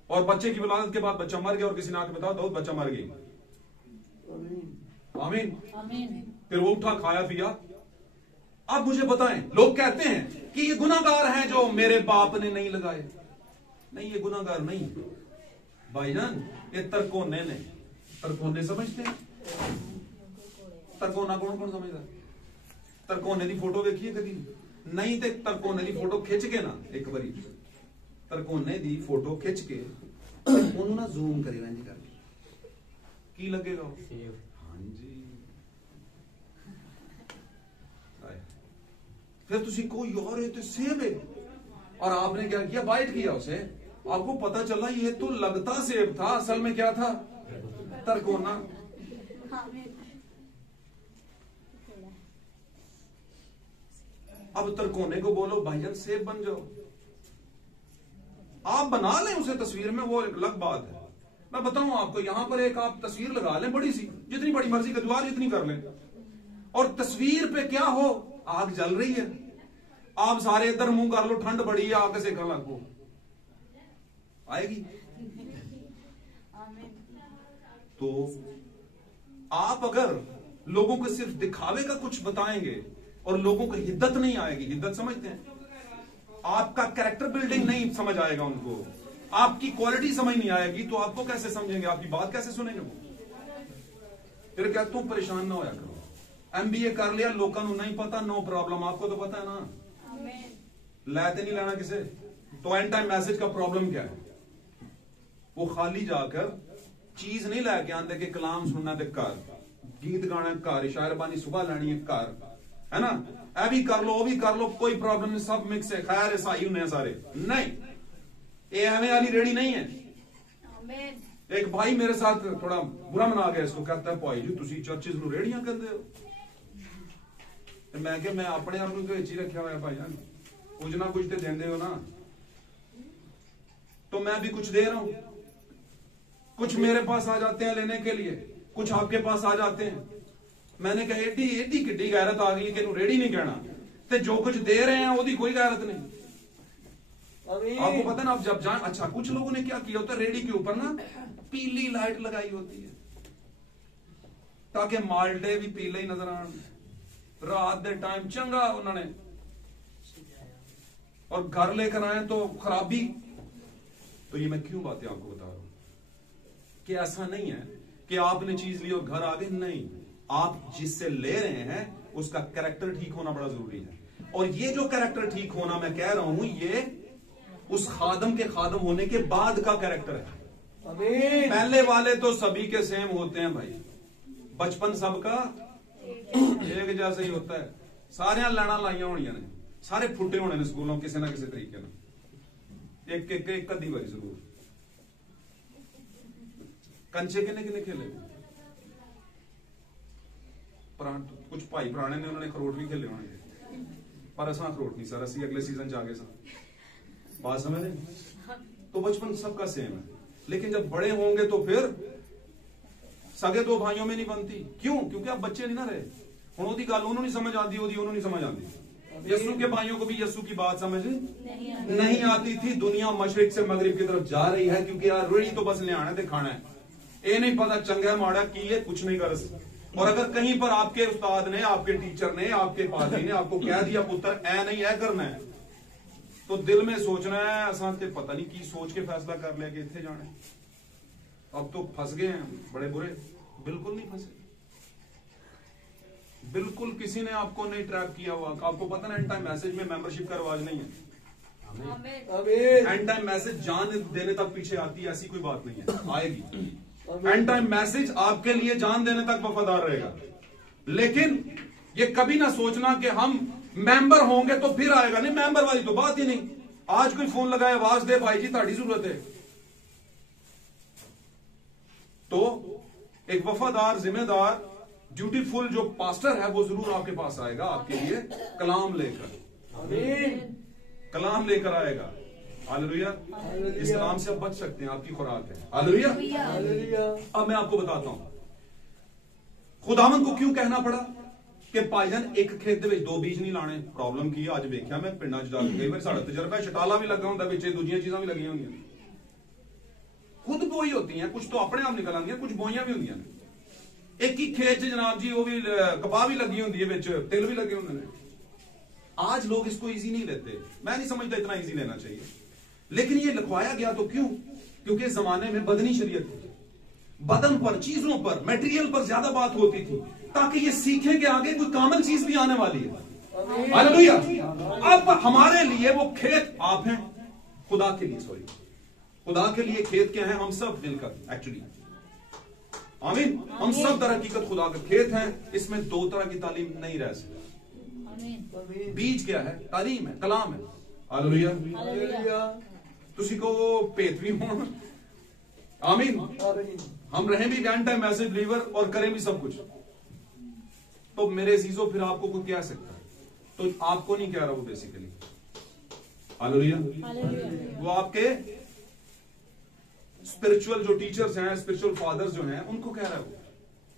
और बच्चे की विलादत के बाद बच्चा मर गया, और किसी ने आके बताओ दाऊद बच्चा मर गई। आमीन। फिर वो उठा खाया पिया। अब मुझे बताएं, लोग कहते हैं कि ये गुनाहगार हैं जो मेरे बाप ने नहीं लगाए। नहीं, ये गुनाहगार नहीं भाईजान, ये तरकोने ने। तरकोने समझते हैं? तरकोना कौन कौन समझता? तरकोने की फोटो देखिए कभी? नहीं तो तरकोने की फोटो खिंच के ना एक बारी तरकोने की फोटो खिंच के उन्होंने ना जूम करे इंज करके की लगेगा? हाँ जी। फिर तुसी को यार ये तो सेब है, और आपने क्या किया? बाइट किया उसे, आपको पता चला ये तो लगता सेब था, असल में क्या था? तरकोना। अब तरकोने को बोलो भाईजान सेब बन जाओ, आप बना लें उसे तस्वीर में, वो एक अलग बात है। मैं बताऊं आपको, यहां पर एक आप तस्वीर लगा लें बड़ी सी, जितनी बड़ी मर्जी का दीवार जितनी कर लें, और तस्वीर पे क्या हो? आग जल रही है, आप सारे इधर मुंह कर लो, ठंड बड़ी है, आग सेकने लगो, आएगी? तो आप अगर लोगों को सिर्फ दिखावे का कुछ बताएंगे और लोगों को हिद्दत नहीं आएगी, हिद्दत समझते हैं? आपका कैरेक्टर बिल्डिंग नहीं समझ आएगा उनको, आपकी क्वालिटी समझ नहीं आएगी, तो आपको कैसे समझेंगे? आपकी बात कैसे सुनेंगे वो? फिर क्या तुम परेशान ना होया करो, एमबीए कर लिया, लोगों को नहीं पता, नो प्रॉब्लम, आपको तो पता है ना, लेते नहीं लेना किसे। तो एंड टाइम मैसेज का प्रॉब्लम क्या है? वो खाली जाकर चीज नहीं लैके आंदे कि कलाम सुनना ते कर, गीत गाना कर, शायरबानी सुबह लैनी है कर, है ना, ऐ भी कर लो वो भी कर लो, कोई प्रॉब्लम नहीं, सब मिक्स है, खैर सही होने सारे। नहीं, ये एवं वाली रेडी नहीं है। एक भाई मेरे साथ थोड़ा बुरा मना गया इसको, कहता है भाई जी तुसी चर्चिज नूं रेड़ियां कहंदे हो। मैं क्या, मैं अपने आप नूं ही रखा हुआ भाई जान, कुछ ना कुछ तो देंदे हो ना, तो मैं भी कुछ दे रहा हूं। कुछ मेरे पास आ जाते हैं लेने के लिए, कुछ आपके पास आ जाते हैं। मैंने कहा एडी एडी किड्डी गैरत आ गई कि रेडी नहीं कहना, ते जो कुछ दे रहे हैं वो कोई गैरत नहीं। आपको पता ना, आप जब जाए, अच्छा कुछ लोगों ने क्या किया होता है, रेडी के ऊपर ना पीली लाइट लगाई होती है ताकि माल्टे भी पीले ही नजर आए, रात दे टाइम चंगा उन्होंने, और घर लेकर आए तो खराबी। तो ये मैं क्यों बातें आपको बता रहा हूं कि ऐसा नहीं है कि आपने चीज ली और घर आ गए, नहीं, आप जिससे ले रहे हैं उसका कैरेक्टर ठीक होना बड़ा जरूरी है। और ये जो कैरेक्टर ठीक होना मैं कह रहा हूं, ये उस खादम के खादम होने के बाद का कैरेक्टर है। पहले वाले तो सभी के सेम होते हैं भाई, बचपन सबका एक जैसा ही होता है, सारे लैना लाइया होनी ने, सारे फुटे होने ने स्कूलों किसी ना किसी तरीके में, एक कदी बारी जरूर। कंचे किने किने खेले, कुछ भाई पुराने ने, उन्होंने खरोट भी खेले होंगे, पर असा खरोट नहीं सर, असि अगले सीजन च आ गए सर। बात समझ रहे? तो बचपन सबका सेम है, लेकिन जब बड़े होंगे तो फिर सगे दो भाइयों में नहीं बनती। क्यों? क्योंकि आप बच्चे नहीं ना रहे। हुण ओदी गल उन्होंने नहीं समझ आती, ओदी उन्होंने नहीं समझ आती। यस्सु के भाइयों को भी यस्सु की बात समझ नहीं आती थी। दुनिया मशरिक से मगरिब की तरफ जा रही है, क्योंकि यार रेडी तो बस ले आना ते खाना है, ये नहीं पता चंगा माड़ा की है, कुछ नहीं कर। और अगर कहीं पर आपके उस्ताद ने, आपके टीचर ने, आपके पादरी ने आपको कह दिया पुत्र ऐ नहीं ऐ करना है, तो दिल में सोचना है असां ते पता नहीं की सोच के फैसला कर लिया कि इत्थे जाना है। अब तो फंस गए हैं बड़े बुरे। बिल्कुल नहीं फंसे, बिल्कुल किसी ने आपको नहीं ट्रैप किया हुआ। आपको पता ना एंड टाइम मैसेज में मेंबरशिप का रिवाज नहीं है। एंड टाइम मैसेज जान देने तक पीछे आती है, ऐसी कोई बात नहीं है, आएगी। एंड टाइम मैसेज आपके लिए जान देने तक वफादार रहेगा। लेकिन ये कभी ना सोचना कि हम मेंबर होंगे तो फिर आएगा, नहीं, मेंबर वाली तो बात ही नहीं। आज कोई फोन लगाए, आवाज दे, भाई जी ताड़ी जरूरत है, तो एक वफादार, जिम्मेदार, ड्यूटीफुल जो पास्टर है वो जरूर आपके पास आएगा, आपके लिए कलाम लेकर, कलाम लेकर आएगा। हालेलुया। इस कलाम से आप बच सकते हैं, आपकी खुराक है। हालेलुया। अब मैं आपको बताता हूं खुदावन को क्यों कहना पड़ा कि भाईजान एक खेत दे विच दो बीज नहीं लाने। प्रॉब्लम की है, अज वेख्या मैं पिंडां च जाके, कई बार साडा तजर्बा है, शटाला भी लगा हुंदा, विच दूजियां चीजां भी लगियां हुंदियां, खुद बोई होती हैं, कुछ तो अपने आप निकल आंदियां, कुछ बोइयां भी होंदियां ने। एक ही खेत च जनाब जी वो भी कपाह भी लगी होंदी है, विच तिल भी लगे होंदे ने। आज लोग इसको इजी नहीं लेते, मैं नहीं समझता इतना इजी लेना चाहिए, लेकिन ये लिखवाया गया तो क्यों? क्योंकि इस जमाने में बदनी शरीयत थी, बदन पर, चीजों पर, मटेरियल पर ज्यादा बात होती थी, ताकि ये सीखें कि आगे कोई कामल चीज भी आने वाली है। हालेलुया। अब हमारे लिए वो खेत आप हैं, खुदा के लिए, सॉरी, खुदा के लिए खेत क्या है? हम सब मिलकर, एक्चुअली आमीन, हम सब तरह हकीकत खुदा के खेत हैं। इसमें दो तरह की तालीम नहीं रह सकती। बीज क्या है? तालीम है, कलाम है। हालेलुया। तुसी को वो पेत भी हो, आमीन, हम रहें भी एंड टाइम मैसेज बिलीवर और करें भी सब कुछ, तो मेरे अजीजों फिर आपको कोई कह सकता है, तो आपको नहीं कह रहा वो बेसिकली। हालेलुया। वो आपके स्पिरिचुअल जो टीचर्स हैं, स्पिरिचुअल फादर्स जो हैं, उनको कह रहा है वो।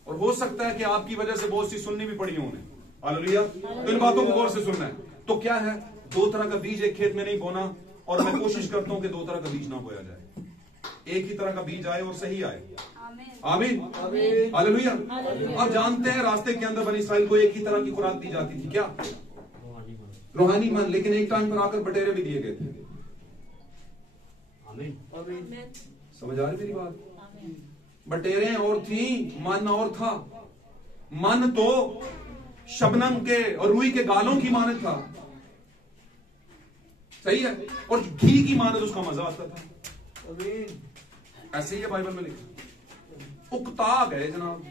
और हो सकता है कि आपकी वजह से बहुत सी सुननी भी पड़ी हो उन्हें। हालेलुया। तो इन बातों को गौर से सुनना है। तो क्या है? दो तरह का बीज एक खेत में नहीं बोना, और मैं कोशिश करता हूं कि दो तरह का बीज ना बोया जाए, एक ही तरह का बीज आए और सही आए। आमीन। हालेलुया। अब जानते हैं रास्ते के अंदर बनी इस्राइल को एक ही तरह की खुराक दी जाती थी, क्या? रूहानी मन, लेकिन एक टाइम पर आकर बटेरे भी दिए गए थे। समझ आ रही मेरी बात? बटेरे और थी, मन और था। मन तो शबनम के और रुई के गालों की मानद था, सही है, और घी की मानद उसका मजा आता था। ऐसे ही है बाइबल में लिखा। उकता गए जनाब,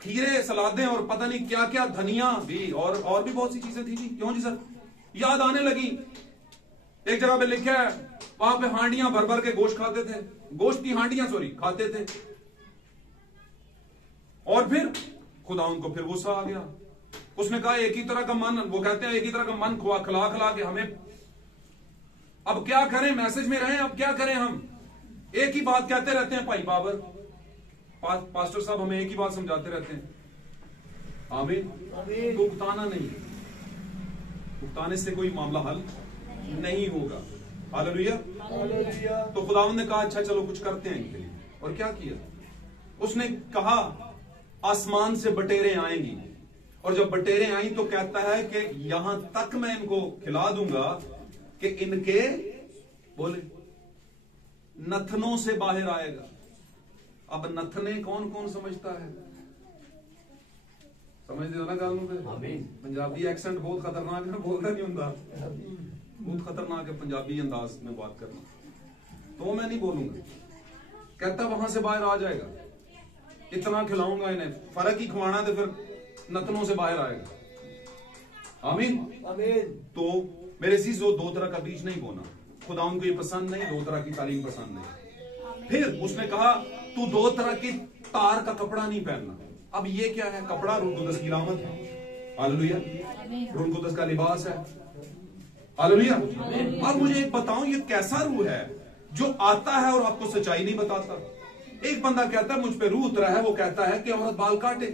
खीरे, सलादें और पता नहीं क्या क्या, धनिया भी और भी बहुत सी चीजें थी जी। क्यों जी सर? याद आने लगी। एक जगह पे लिखा है वहां पे हांडियां भर भर के गोश्त खाते थे, गोश्त की हांडियां सॉरी खाते थे। और फिर खुदा उनको फिर गुस्सा आ गया। उसने कहा एक ही तरह का मन, वो कहते हैं एक ही तरह का मन खिला खिला के हमें, अब क्या करें? मैसेज में रहे, अब क्या करें? हम एक ही बात कहते रहते हैं। भाई बाबर, पास्टर साहब हमें एक ही बात समझाते रहते हैं। आमीन। तो उकताना नहीं, उकताने से कोई मामला हल नहीं होगा। हालेलुया। तो खुदावंद ने कहा अच्छा चलो कुछ करते हैं इनके लिए। और क्या किया? उसने कहा आसमान से बटेरें आएंगी, और जब बटेरें आई तो कहता है कि यहां तक मैं इनको खिला दूंगा कि इनके बोले नथनों से बाहर आएगा। अब नथने कौन कौन समझता है? समझते हो ना गालों पे? पंजाबी एक्सेंट बहुत खतरनाक है, बोलता नहीं होता, बहुत खतरनाक है पंजाबी अंदाज में बात करना, तो मैं नहीं बोलूंगा। कहता वहां से बाहर आ जाएगा, इतना खिलाऊंगा इन्हें, फर्क ही खवाना तो फिर नथनों से बाहर आएगा। आमीन। तो मेरे चीजों दो तरह का बीज नहीं बोना, खुदा उनको ये पसंद नहीं, दो तरह की तालीम पसंद नहीं। फिर उसने कहा तू दो तरह की तार का कपड़ा नहीं पहनना। अब ये क्या है? कपड़ा रूह कुदस की रामत है। हालेलुया। रूह कुदस का लिबास है। हालेलुया। अब मुझे एक बताऊं, ये कैसा रूह है जो आता है और आपको सच्चाई नहीं बताता? एक बंदा कहता है मुझ पे रूह उतरा है, वो कहता है कि औरत बाल काटे।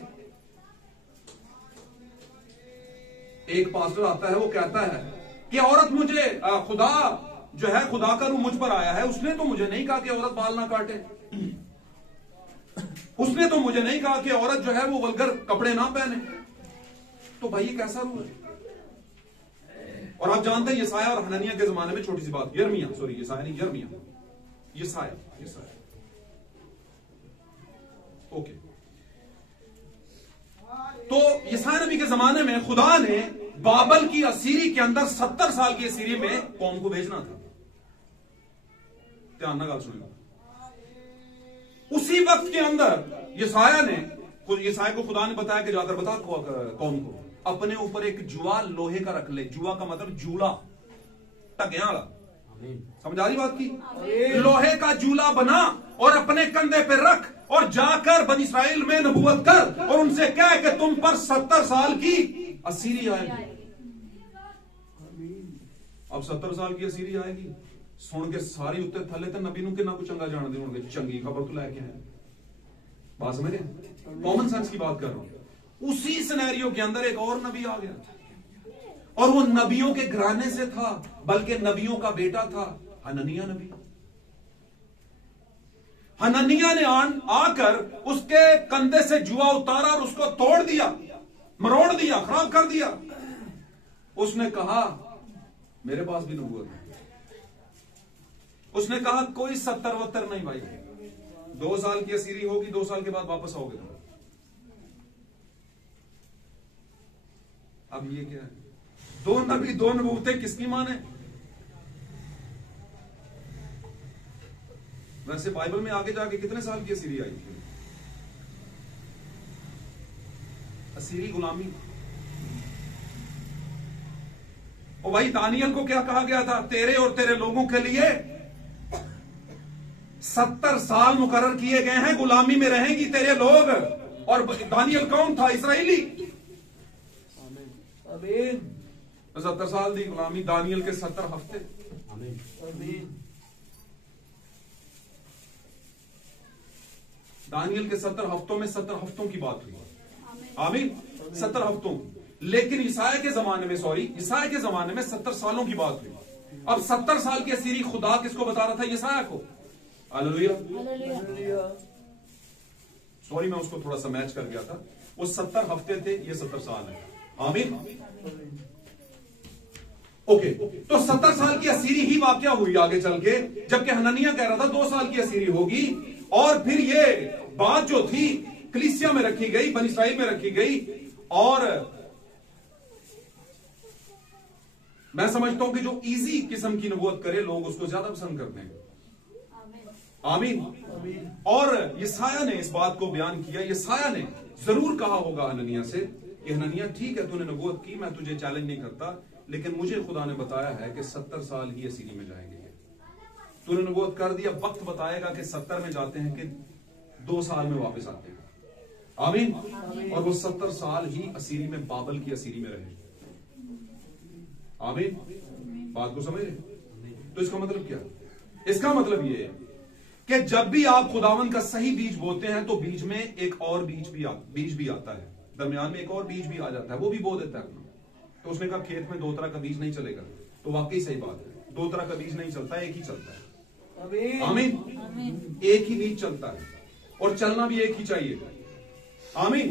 एक पास्टर आता है, वो कहता है कि औरत मुझे खुदा जो है, खुदा का रूह मुझ पर आया है, उसने तो मुझे नहीं कहा कि औरत बाल ना काटे, उसने तो मुझे नहीं कहा कि औरत जो है वो वल्गर कपड़े ना पहने। तो भाई ये कैसा रूह है? और आप जानते हैं यसाया और हननिया के जमाने में, छोटी सी बात, यिर्मयाह, सॉरी यसाया नहीं, यिर्मयाह, यसाया ओके, तो यसाया नबी के जमाने में खुदा ने बाबल की असीरी के अंदर 70 साल की असीरी में कौम को भेजना था। ध्यान ना गल सुनेगा। उसी वक्त के अंदर यसाया को खुदा ने बताया कि जाकर बता कौम को अपने ऊपर एक जुआ लोहे का रख ले। जुआ का मतलब जूला, टकिया वाला। समझ आ रही बात की? लोहे का जूला बना और अपने कंधे पे रख और जाकर बनी इस्राएल में नबूवत कर और उनसे कह कि तुम पर 70 साल की असीरी आएगी। अब 70 साल की असीरी आएगी सुन के सारी उत्ते थले तो नबी कि कुछ चंगा जान दे होंगे, चंगी खबर तो लैके आए। बात समझ रहे? कॉमन सेंस की बात कर रहा हूं। उसी सिनेरियो के अंदर एक और नबी आ गया और वो नबियों के घराने से था, बल्कि नबियों का बेटा था हननिया नबी। हननिया ने आकर उसके कंधे से जुआ उतारा और उसको तोड़ दिया, मरोड़ दिया, खराब कर दिया। उसने कहा मेरे पास भी नबूवत है। उसने कहा कोई 70-72 नहीं भाई, 2 साल की असीरी होगी, 2 साल के बाद वापस आओगे तुम। अब ये क्या है? 2 नबी 2 नबूवतें किसकी माने? वैसे बाइबल में आगे जाके कितने साल की असीरी आई थी? असीरी गुलामी। और भाई दानियल को क्या कहा गया था? तेरे और तेरे लोगों के लिए 70 साल मुकर्रर किए गए हैं, गुलामी में रहेंगी तेरे लोग। और दानियल कौन था? इस्राएली। 70 साल दी गुलामी, दानियल के 70 हफ्ते। दानियल के 70 हफ्तों में 70 हफ्तों की बात हुई। आमीन। 70 हफ्तों। लेकिन ईसाया के जमाने में 70 सालों की बात हुई। अब 70 साल की असीरी खुदा किसको बता रहा था? ईसाया को। हालेलुया। सॉरी मैं उसको थोड़ा सा मैच कर गया था। वो 70 हफ्ते थे, ये 70 साल है। आमीन। ओके, तो 70 साल की असीरी ही वाकया हुई आगे चल के, जबकि हननिया कह रहा था 2 साल की असीरी होगी। और फिर ये बात जो थी कलीसिया में रखी गई, बनी इस्राएल में रखी गई। और मैं समझता हूं कि जो इजी किस्म की नबूवत करे लोग उसको ज्यादा पसंद करते हैं। आमीन। और यसाया ने इस बात को बयान किया। यसाया ने जरूर कहा होगा हननिया से कि हननिया ठीक है, तूने नबूवत की, मैं तुझे चैलेंज नहीं करता, लेकिन मुझे खुदा ने बताया है कि 70 साल ही असीरी में जाएंगे। तूने नबूवत कर दिया, वक्त बताएगा कि 70 में जाते हैं कि 2 साल में वापस आते हैं। आमीन। और वो 70 साल ही असीरी में, बाबल की असीरी में रहे। आमीन। बात को समझ रहे? तो इसका मतलब क्या? इसका मतलब ये है कि जब भी आप खुदावन का सही बीज बोते हैं तो बीज में एक और बीज भी आता है, दरमियान में एक और बीज भी आ जाता है, वो भी बो देता है अपना। तो उसने कहा खेत में 2 तरह का बीज नहीं चलेगा, तो वाकई सही बात है, 2 तरह का बीज नहीं चलता, एक ही चलता है। आमीन। एक ही बीज चलता है और चलना भी एक ही चाहिए। आमीन।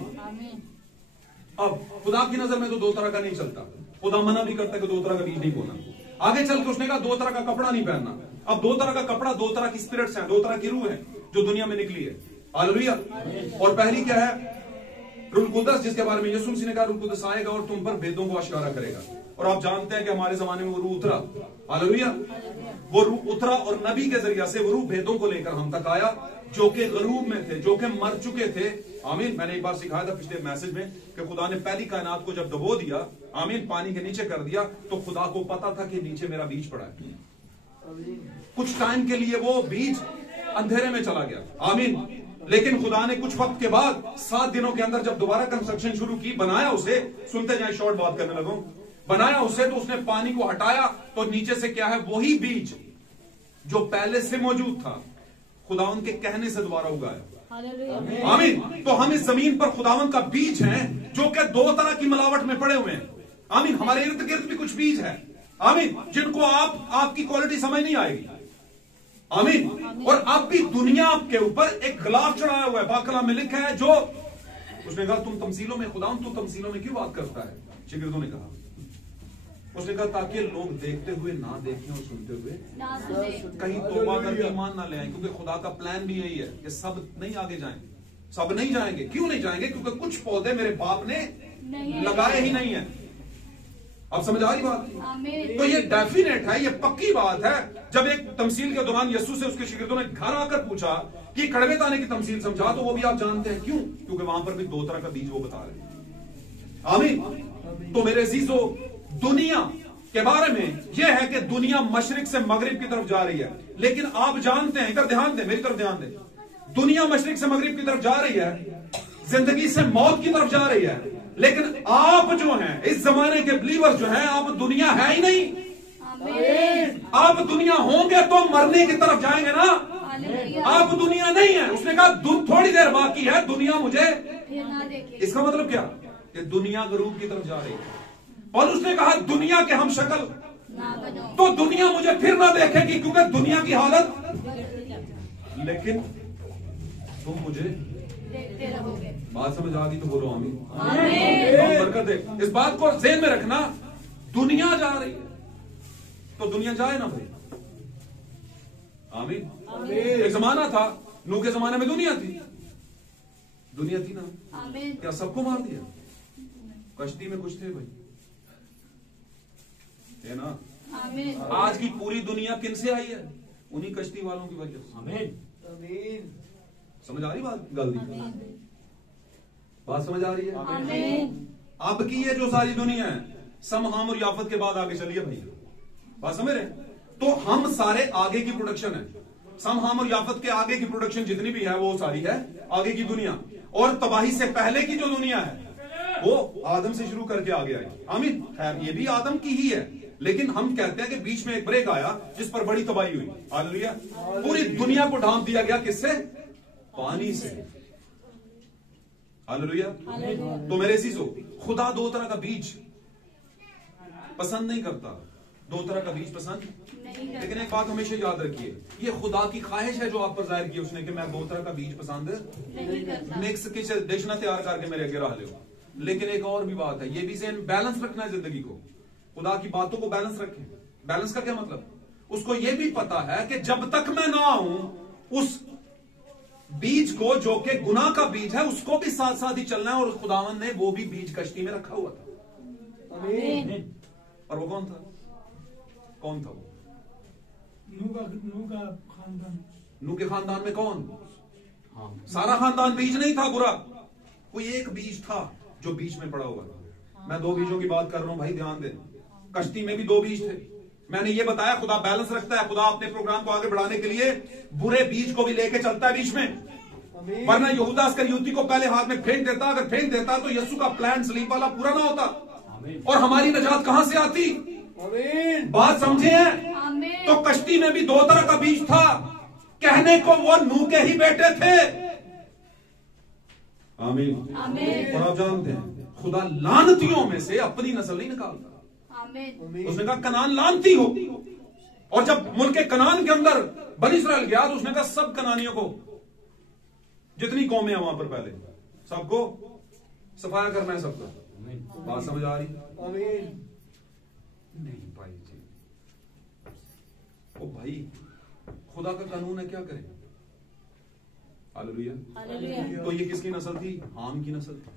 अब खुदा की नजर में तो 2 तरह का नहीं चलता। खुदा मना भी करता है कि 2 तरह का बीज नहीं बोना। आगे चल के उसने कहा 2 तरह का कपड़ा नहीं पहनना। अब 2 तरह का कपड़ा, 2 तरह की स्पिरिट्स हैं, 2 तरह की रूह है जो दुनिया में निकली है। हालेलुया। और पहली क्या है? रूह कुदस, जिसके बारे में यीशु मसीह ने कहा रूह कुदस आएगा और तुम पर वेदों को आश्कारा करेगा। और आप जानते हैं कि हमारे जमाने में वो रूह उतरा। हालेलुया। वो रूह उतरा और नबी के जरिए से वो रूह वेदों को लेकर हम तक आया, जो कि गरूब में थे, जो कि मर चुके थे। आमीन। मैंने एक बार सिखाया था पिछले मैसेज में कि खुदा ने पहली कायनात को जब डुबो दिया, आमीन, पानी के नीचे कर दिया, तो खुदा को पता था कि नीचे मेरा बीज पड़ा है। कुछ टाइम के लिए वो बीज अंधेरे में चला गया। आमीन। लेकिन खुदा ने कुछ वक्त के बाद 7 दिनों के अंदर जब दोबारा कंस्ट्रक्शन शुरू की, बनाया उसे, सुनते जाए, शॉर्ट बात करने लगो, बनाया उसे, तो उसने पानी को हटाया तो नीचे से क्या है? वही बीज जो पहले से मौजूद था, खुदावन के कहने से दोबारा उगाया। आमीन। तो हम इस जमीन पर खुदावन का बीज हैं जो कि 2 तरह की मिलावट में पड़े हुए हैं। आमीन। हमारे इर्द गिर्द भी कुछ बीज है, आमीन, जिनको आपकी क्वालिटी समझ नहीं आएगी। आमीन। और अब भी दुनिया के ऊपर एक गिलाफ चढ़ाया हुआ है। बाकलाम में लिखा है, जो उसने कहा तुम तमसीलों में, खुदावन तू तमसीलों में क्यों बात करता है? शिगिर्दों ने कहा, उसने कहा ताकि लोग देखते हुए ना देखें और सुनते हुए कहीं तौबा करके ईमान ना ले आए, क्योंकि खुदा का प्लान भी यही है कि सब नहीं आगे जाएं, सब नहीं जाएंगे। क्यों नहीं जाएंगे? क्योंकि कुछ पौधे मेरे बाप ने लगाए ही नहीं है। अब समझ आ रही बात? तो ये डेफिनेट है, ये पक्की बात है। जब एक तमसील के दौरान यीशु से उसके शिगिर्दों ने घर आकर पूछा कि कड़वे दाने की तमसील समझा, तो वो भी आप जानते हैं क्यों? क्योंकि वहां पर भी दो तरह का बीज वो बता रहे हैं। आमीन। तो मेरे अजीजों, दुनिया के बारे में यह है कि दुनिया मशरिक से मगरिब की तरफ जा रही है, लेकिन आप जानते हैं, इधर ध्यान दें, मेरी तरफ ध्यान दें, दुनिया मशरिक से मगरिब की तरफ जा रही है, जिंदगी से मौत की तरफ जा रही है, लेकिन आप जो हैं, इस जमाने के बिलीवर जो हैं, आप दुनिया है ही नहीं। आप दुनिया होंगे तो मरने की तरफ जाएंगे ना, आप दुनिया नहीं है। उसने कहा थोड़ी देर बाकी है, दुनिया मुझे, इसका मतलब क्या? कि दुनिया गरूब की तरफ जा रही है। और उसने कहा दुनिया के हम शक्ल, तो दुनिया मुझे फिर ना देखेगी, क्योंकि दुनिया की हालत, लेकिन तुम मुझे देखते रहोगे। बात समझ आ गई तो बोलो आमीन। बरकत दे। इस बात को ज़हन में रखना, दुनिया जा रही है तो दुनिया जाए ना भाई। आमीन। एक जमाना था, नूह के जमाने में दुनिया थी ना, क्या सबको मार दिया? कश्ती में कुछ थे भाई, है ना। आज की पूरी दुनिया किन से आई है? उन्हीं कश्ती वालों की वजह से। आमीन। समझ आ रही बात? गलती बात समझ आ रही है? अब की ये जो सारी दुनिया है, सम, हाम और याफत के बाद आगे चलिए भाई, बात समझ रहे? तो हम सारे आगे की प्रोडक्शन है। सम, हाम और याफत के आगे की प्रोडक्शन जितनी भी है वो सारी है आगे की दुनिया। और तबाही से पहले की जो दुनिया है वो आदम से शुरू करके आगे आई। आमीन। खैर ये भी आदम की ही है, लेकिन हम कहते हैं कि बीच में एक ब्रेक आया जिस पर बड़ी तबाही हुई। हालेलुया। पूरी दुनिया को ढांप दिया गया, किससे? पानी से। हालेलुया। तो मेरे अजीजों, खुदा दो तरह का बीज पसंद नहीं करता, दो तरह का बीज पसंद नहीं, लेकिन एक बात हमेशा याद रखिए, ये खुदा की ख्वाहिश है जो आप पर जाहिर की उसने कि मैं दो तरह का बीज पसंद नहीं करता। मिक्स की डिश ना तैयार करके मेरे आगे रह लो। लेकिन एक और भी बात है, ये भी ज़हन बैलेंस रखना है जिंदगी को, खुदा की बातों को बैलेंस रखें। बैलेंस का क्या मतलब? उसको ये भी पता है कि जब तक मैं ना आऊं, उस बीज को जो कि गुनाह का बीज है उसको भी साथ साथ ही चलना है। और खुदावन ने वो भी बीज कश्ती में रखा हुआ था। आमीन। और वो कौन था? कौन था वो? नूह का खानदान। नूह के खानदान में कौन? सारा खानदान बीज नहीं था बुरा, कोई एक बीज था जो बीच में पड़ा हुआ था। मैं दो बीजों की बात कर रहा हूं भाई, ध्यान दें। कश्ती में भी दो बीज थे। मैंने ये बताया खुदा बैलेंस रखता है। खुदा अपने प्रोग्राम को आगे बढ़ाने के लिए बुरे बीज को भी लेके चलता है बीच में, वरना यहूदा इस्करियोती को पहले हाथ में फेंक देता। अगर फेंक देता तो यीशु का प्लान सलीब वाला पूरा ना होता, और हमारी निजात कहां से आती? बात समझे हैं? तो कश्ती में भी दो तरह का बीज था। कहने को वो नूह के ही बेटे थे। आमीन। और आप जानते हैं खुदा लानतियों में से अपनी नस्ल नहीं निकालता। उसने कहा कनान लानती हो। और जब मुल्क कनान के अंदर बनी इस्राएल गया तो उसने कहा सब कनानियों को, जितनी कौमें हैं वहां पर, पहले सबको सफाया करना है सबका। बात समझ आ रही? नहीं भाई जी, ओ भाई, खुदा का कानून है, क्या करें? हालेलुया। तो ये किसकी नस्ल थी? हाम की नस्ल थी।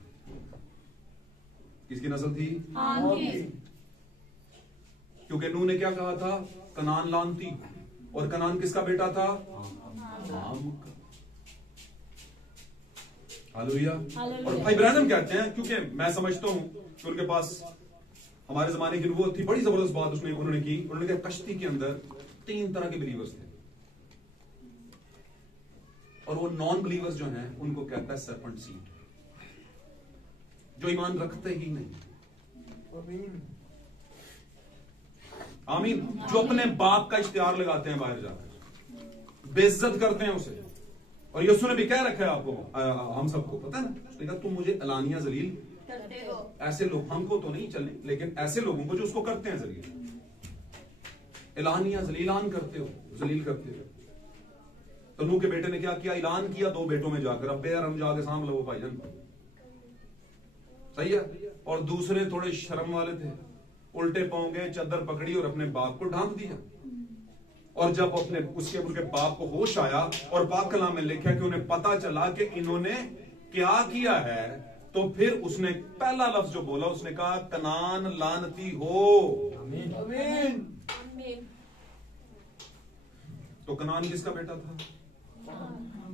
किसकी नस्ल थी? हाम की। क्योंकि नूह ने क्या कहा था? कनान लानती। और कनान किसका बेटा था? हाम का। हालेलुया। और भाई ब्रैनम कहते हैं, क्योंकि मैं समझता हूं कि उनके पास हमारे जमाने की नबूवत थी, बड़ी जबरदस्त बात उन्होंने की। उन्होंने कहा कश्ती के अंदर 3 तरह के बिलीवर्स थे, और वो नॉन बिलीवर्स जो हैं उनको कहता है सर्पेंट सीड, जो ईमान रखते ही नहीं। आमीन। जो अपने बाप का इश्तिहार लगाते हैं, बाहर जाकर बेइज्जत करते हैं उसे। और यीशु ने भी कह रखा है आपको, हम सबको पता है ना, उसने कहा तुम मुझे एलानिया जलील करते हो। ऐसे लोग, हमको तो नहीं चले, लेकिन ऐसे लोगों को जो उसको करते हैं जलील, एलानिया जलीलान करते हो, जलील करते हो। तो नूह के बेटे ने क्या किया? ऐलान किया 2 बेटों में जाकर, अब बेर हम जाके सामने लो भाईजान, सही है। और दूसरे थोड़े शर्म वाले थे, उल्टे पांव गए, चादर पकड़ी और अपने बाप को ढांप दिया। और जब उनके बाप को होश आया, और पाक कलाम में लिखा कि उन्हें पता चला कि इन्होंने क्या किया है, तो फिर उसने पहला लफ्ज जो बोला, उसने कहा कनान लानती हो। आमीन। तो कनान किसका बेटा था?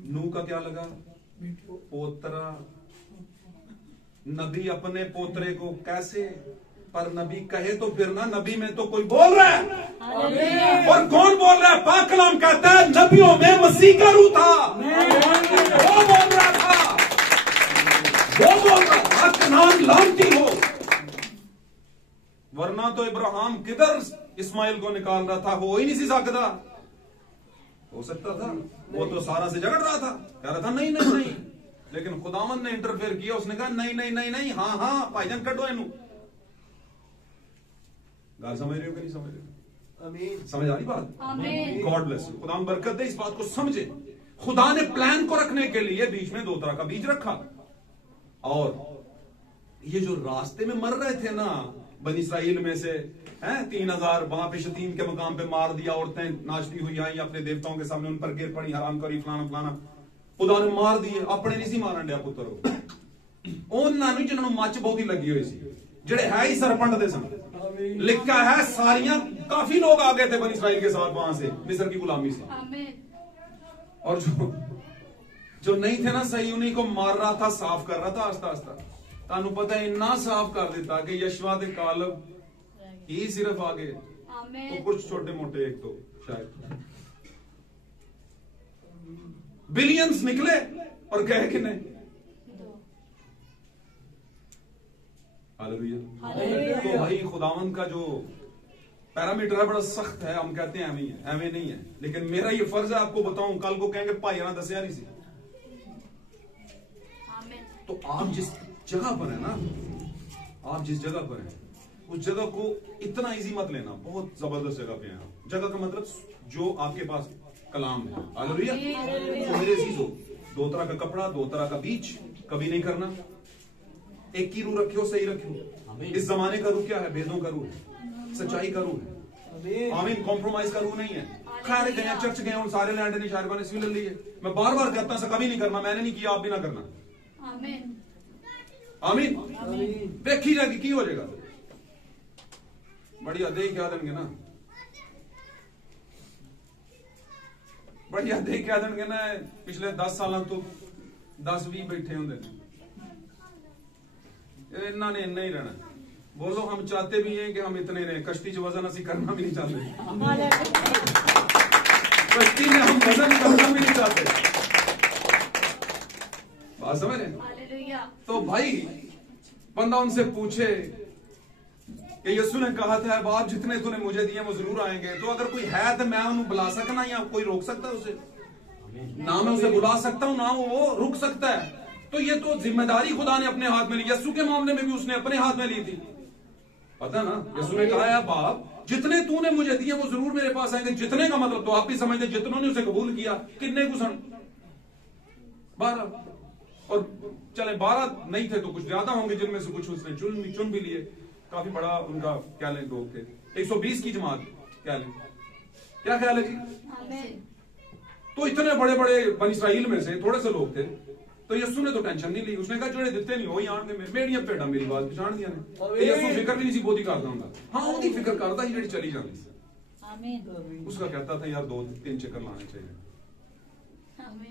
नूह का क्या लगा? पोतरा। नबी अपने पोतरे को कैसे, पर नबी कहे तो फिर ना, नबी में तो कोई बोल रहा है। और कौन बोल रहा है? पाक कलाम कहता है नबियों में मसीह का रूह था, वो बोल रहा था, वो बोल रहा था कनान लानती हो। वरना तो इब्राहिम किधर इस्माइल को निकाल रहा था, हो ही नहीं सी सकता। हो सकता था, वो तो सारा से झगड़ रहा था, कह रहा था नहीं नहीं नहीं, लेकिन खुदावंद ने इंटरफेयर किया। उसने कहा नहीं नहीं नहीं नहीं, हाँ हाँ भाईजान कटो इनू। गाल समझ रहे हो कि नहीं समझ रहे हो? आमीन। समझ आ रही बात? God bless you. खुदा बरकत दे, इस बात को समझे। खुदा ने प्लान को रखने के लिए बीच में 2 तरह का बीज रखा। और ये जो रास्ते में मर रहे थे ना बनी इस्राइल में से, हैं 3000 वहां पे शतीम के मकाम पे मार दिया, औरतें नाचती हुई आई अपने देवताओं के सामने, उन पर गिर पड़ी, हराम करी, फलाना फलाना, खुदा ने मार दिए। अपने नहीं सी मारन दिया पुत्र उन्होंने जिन्होंने मच बहुत ही लगी हुई सी, जेड़े है ही सरपंड दे सन। लिखा है सारियां, काफी लोग आ गए थे बनी इस्राइल के साथ वहां से, मिस्र की गुलामी से। और जो नहीं थे ना सही, उन्हीं को मार रहा था, साफ कर रहा था आस्ता आस्ता। तानू पता है इन्ना साफ कर देता कि यशवा दे कालब ही सिर्फ आ गए, तो कुछ छोटे मोटे एक तो शायद बिलियंस निकले और गए कि नहीं। हालेलुया। तो भाई खुदावंद का जो पैरामीटर है बड़ा सख्त है। हम कहते हैं एवं है, एवं नहीं है, लेकिन मेरा ये फर्ज है आपको बताऊं। कल को कहेंगे भाई ना दसिया नहीं सी। तो आप जिस जगह पर है ना, आप जिस जगह पर है, उस जगह को इतना इजी मत लेना। बहुत जबरदस्त जगह पे है। जगह का मतलब जो आपके पास कलाम है। हालेलुया। तो मेरे अजीजों, 2 तरह का कपड़ा, 2 तरह का बीच कभी नहीं करना। एक की रूह रखियो, सही रखियो। इस जमाने का रूह क्या है? भेदों का रूह है, सच्चाई का रूह है। आमीन। कॉम्प्रोमाइज का रूह नहीं है। खैर गए चर्च गए और सारे लैंड नहीं शायद ने ले लिए। मैं बार बार कहता हूं कभी नहीं करना, मैंने नहीं किया, आप भी ना करना। आमीन। देखी जाएगी की हो जाएगा। बढ़िया दे क्या देंगे ना, बढ़िया दे क्या देंगे ना। पिछले 10 साल तो 10-20 बैठे होंगे, इन्होंने इन्ना ही रहना। बोलो हम चाहते भी हैं कि हम इतने रहे, कश्ती च वजन असं करना भी नहीं चाहते, कश्ती में हम वजन करना भी नहीं चाहते। बात समझ रहे? तो भाई बंदा उनसे पूछे कि यीशु ने कहा था बाप जितने तूने मुझे दिए वो जरूर आएंगे। तो अगर कोई है तो मैं उन्हें बुला सकना, या कोई रोक सकता है उसे? ना मैं उसे बुला सकता हूं ना वो रुक सकता है। तो ये तो जिम्मेदारी खुदा ने अपने हाथ में ली। यीशु के मामले में भी उसने अपने हाथ में ली थी, पता ना। यीशु ने कहा है बाप जितने तूने मुझे दिए वो जरूर मेरे पास आएंगे। जितने का मतलब तो आप भी समझते, जितनों ने उसे कबूल किया कितने को सन 12, और चले 12 नहीं थे तो कुछ ज्यादा होंगे, जिनमें से कुछ उसने चुन भी लिए। काफी बड़ा उनका क्या लें लोग थे, 120 की जमात क्या लें, क्या ख्याल है जी? तो इतने बड़े बड़े बनी इस्राइल में से थोड़े से लोग थे। तो यीशु ने तो टेंशन नहीं ली। उसने कहा जोड़े दिते नहीं हो ही आने मेरिया भेड़ा मेरी बात पछाण दिया ने। यीशु फिक्र भी नहीं सी बोधी करता हूं। हाँ ओदी फिक्र करता ही जेड़ी चली जाती सी। उसका कहता था यार 2-3 चक्कर लाने चाहिए।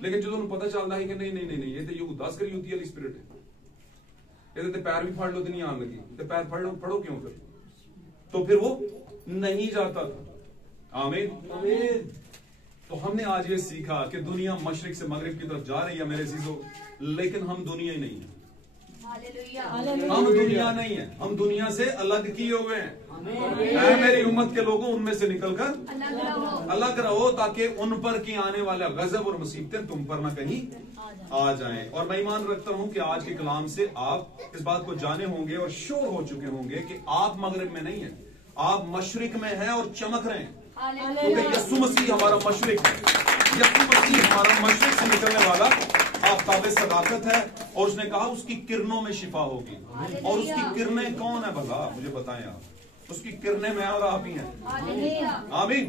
लेकिन जो उन्हें पता चलता है कि नहीं नहीं नहीं ये तो यहूदा इस्करियोती वाली स्पिरिट है, ये पैर भी फाड़ लो तो नहीं आने लगी, तो पैर फाड़ लो, पढ़ो क्यों फिर? तो फिर वो नहीं जाता था। आमीन। तो हमने आज ये सीखा कि दुनिया मशरिक से मगरिब की तरफ जा रही है मेरे अजीजों, लेकिन हम दुनिया ही नहीं है। हम दुनिया नहीं है, हम दुनिया से अलग किए हुए हैं। मेरी उम्मत के लोगों उनमें से निकलकर अलग रहो, ताकि उन पर की आने वाला गजब और मुसीबतें तुम पर ना कहीं आ जाएं। और मैं ईमान रखता हूं कि आज के कलाम से आप इस बात को जाने होंगे और श्योर हो चुके होंगे कि आप मगरिब में नहीं है, आप मशरिक में हैं और चमक रहे हैं। क्योंकि यीशु मसीह हमारा मशरिक है। यीशु मसीह हमारा मशरिक से निकलने वाला आफताब सदाकत है, और उसने कहा उसकी किरणों में शिफा होगी। और उसकी किरणें कौन है भला, मुझे बताएं आप? उसकी किरणें मैं और आप ही हैं। आमीन।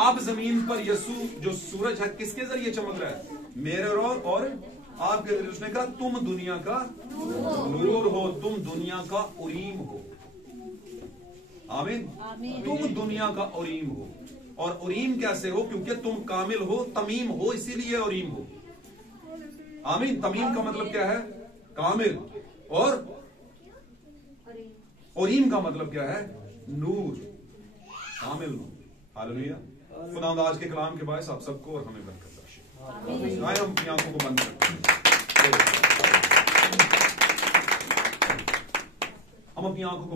आप जमीन पर यीशु जो सूरज है किसके जरिए चमक रहा है? मेरे और आपके लिए उसने कहा तुम दुनिया का नूर हो, तुम दुनिया का उरीम हो। आमीन। तुम दुनिया का उरीम हो। और उरीम कैसे हो? क्योंकि तुम कामिल हो, तमीम हो, इसीलिए उरीम हो। आमीन। तमीम का मतलब क्या है? कामिल। और उरीम का मतलब क्या है? नूर, कामिल नूर। हालेलुया। खुदावंद आज के कलाम के बायस आप सबको और हमें बरकत बख्शे। आए हम अपनी आंखों को बंद करते हैं। हम अपनी आंखों को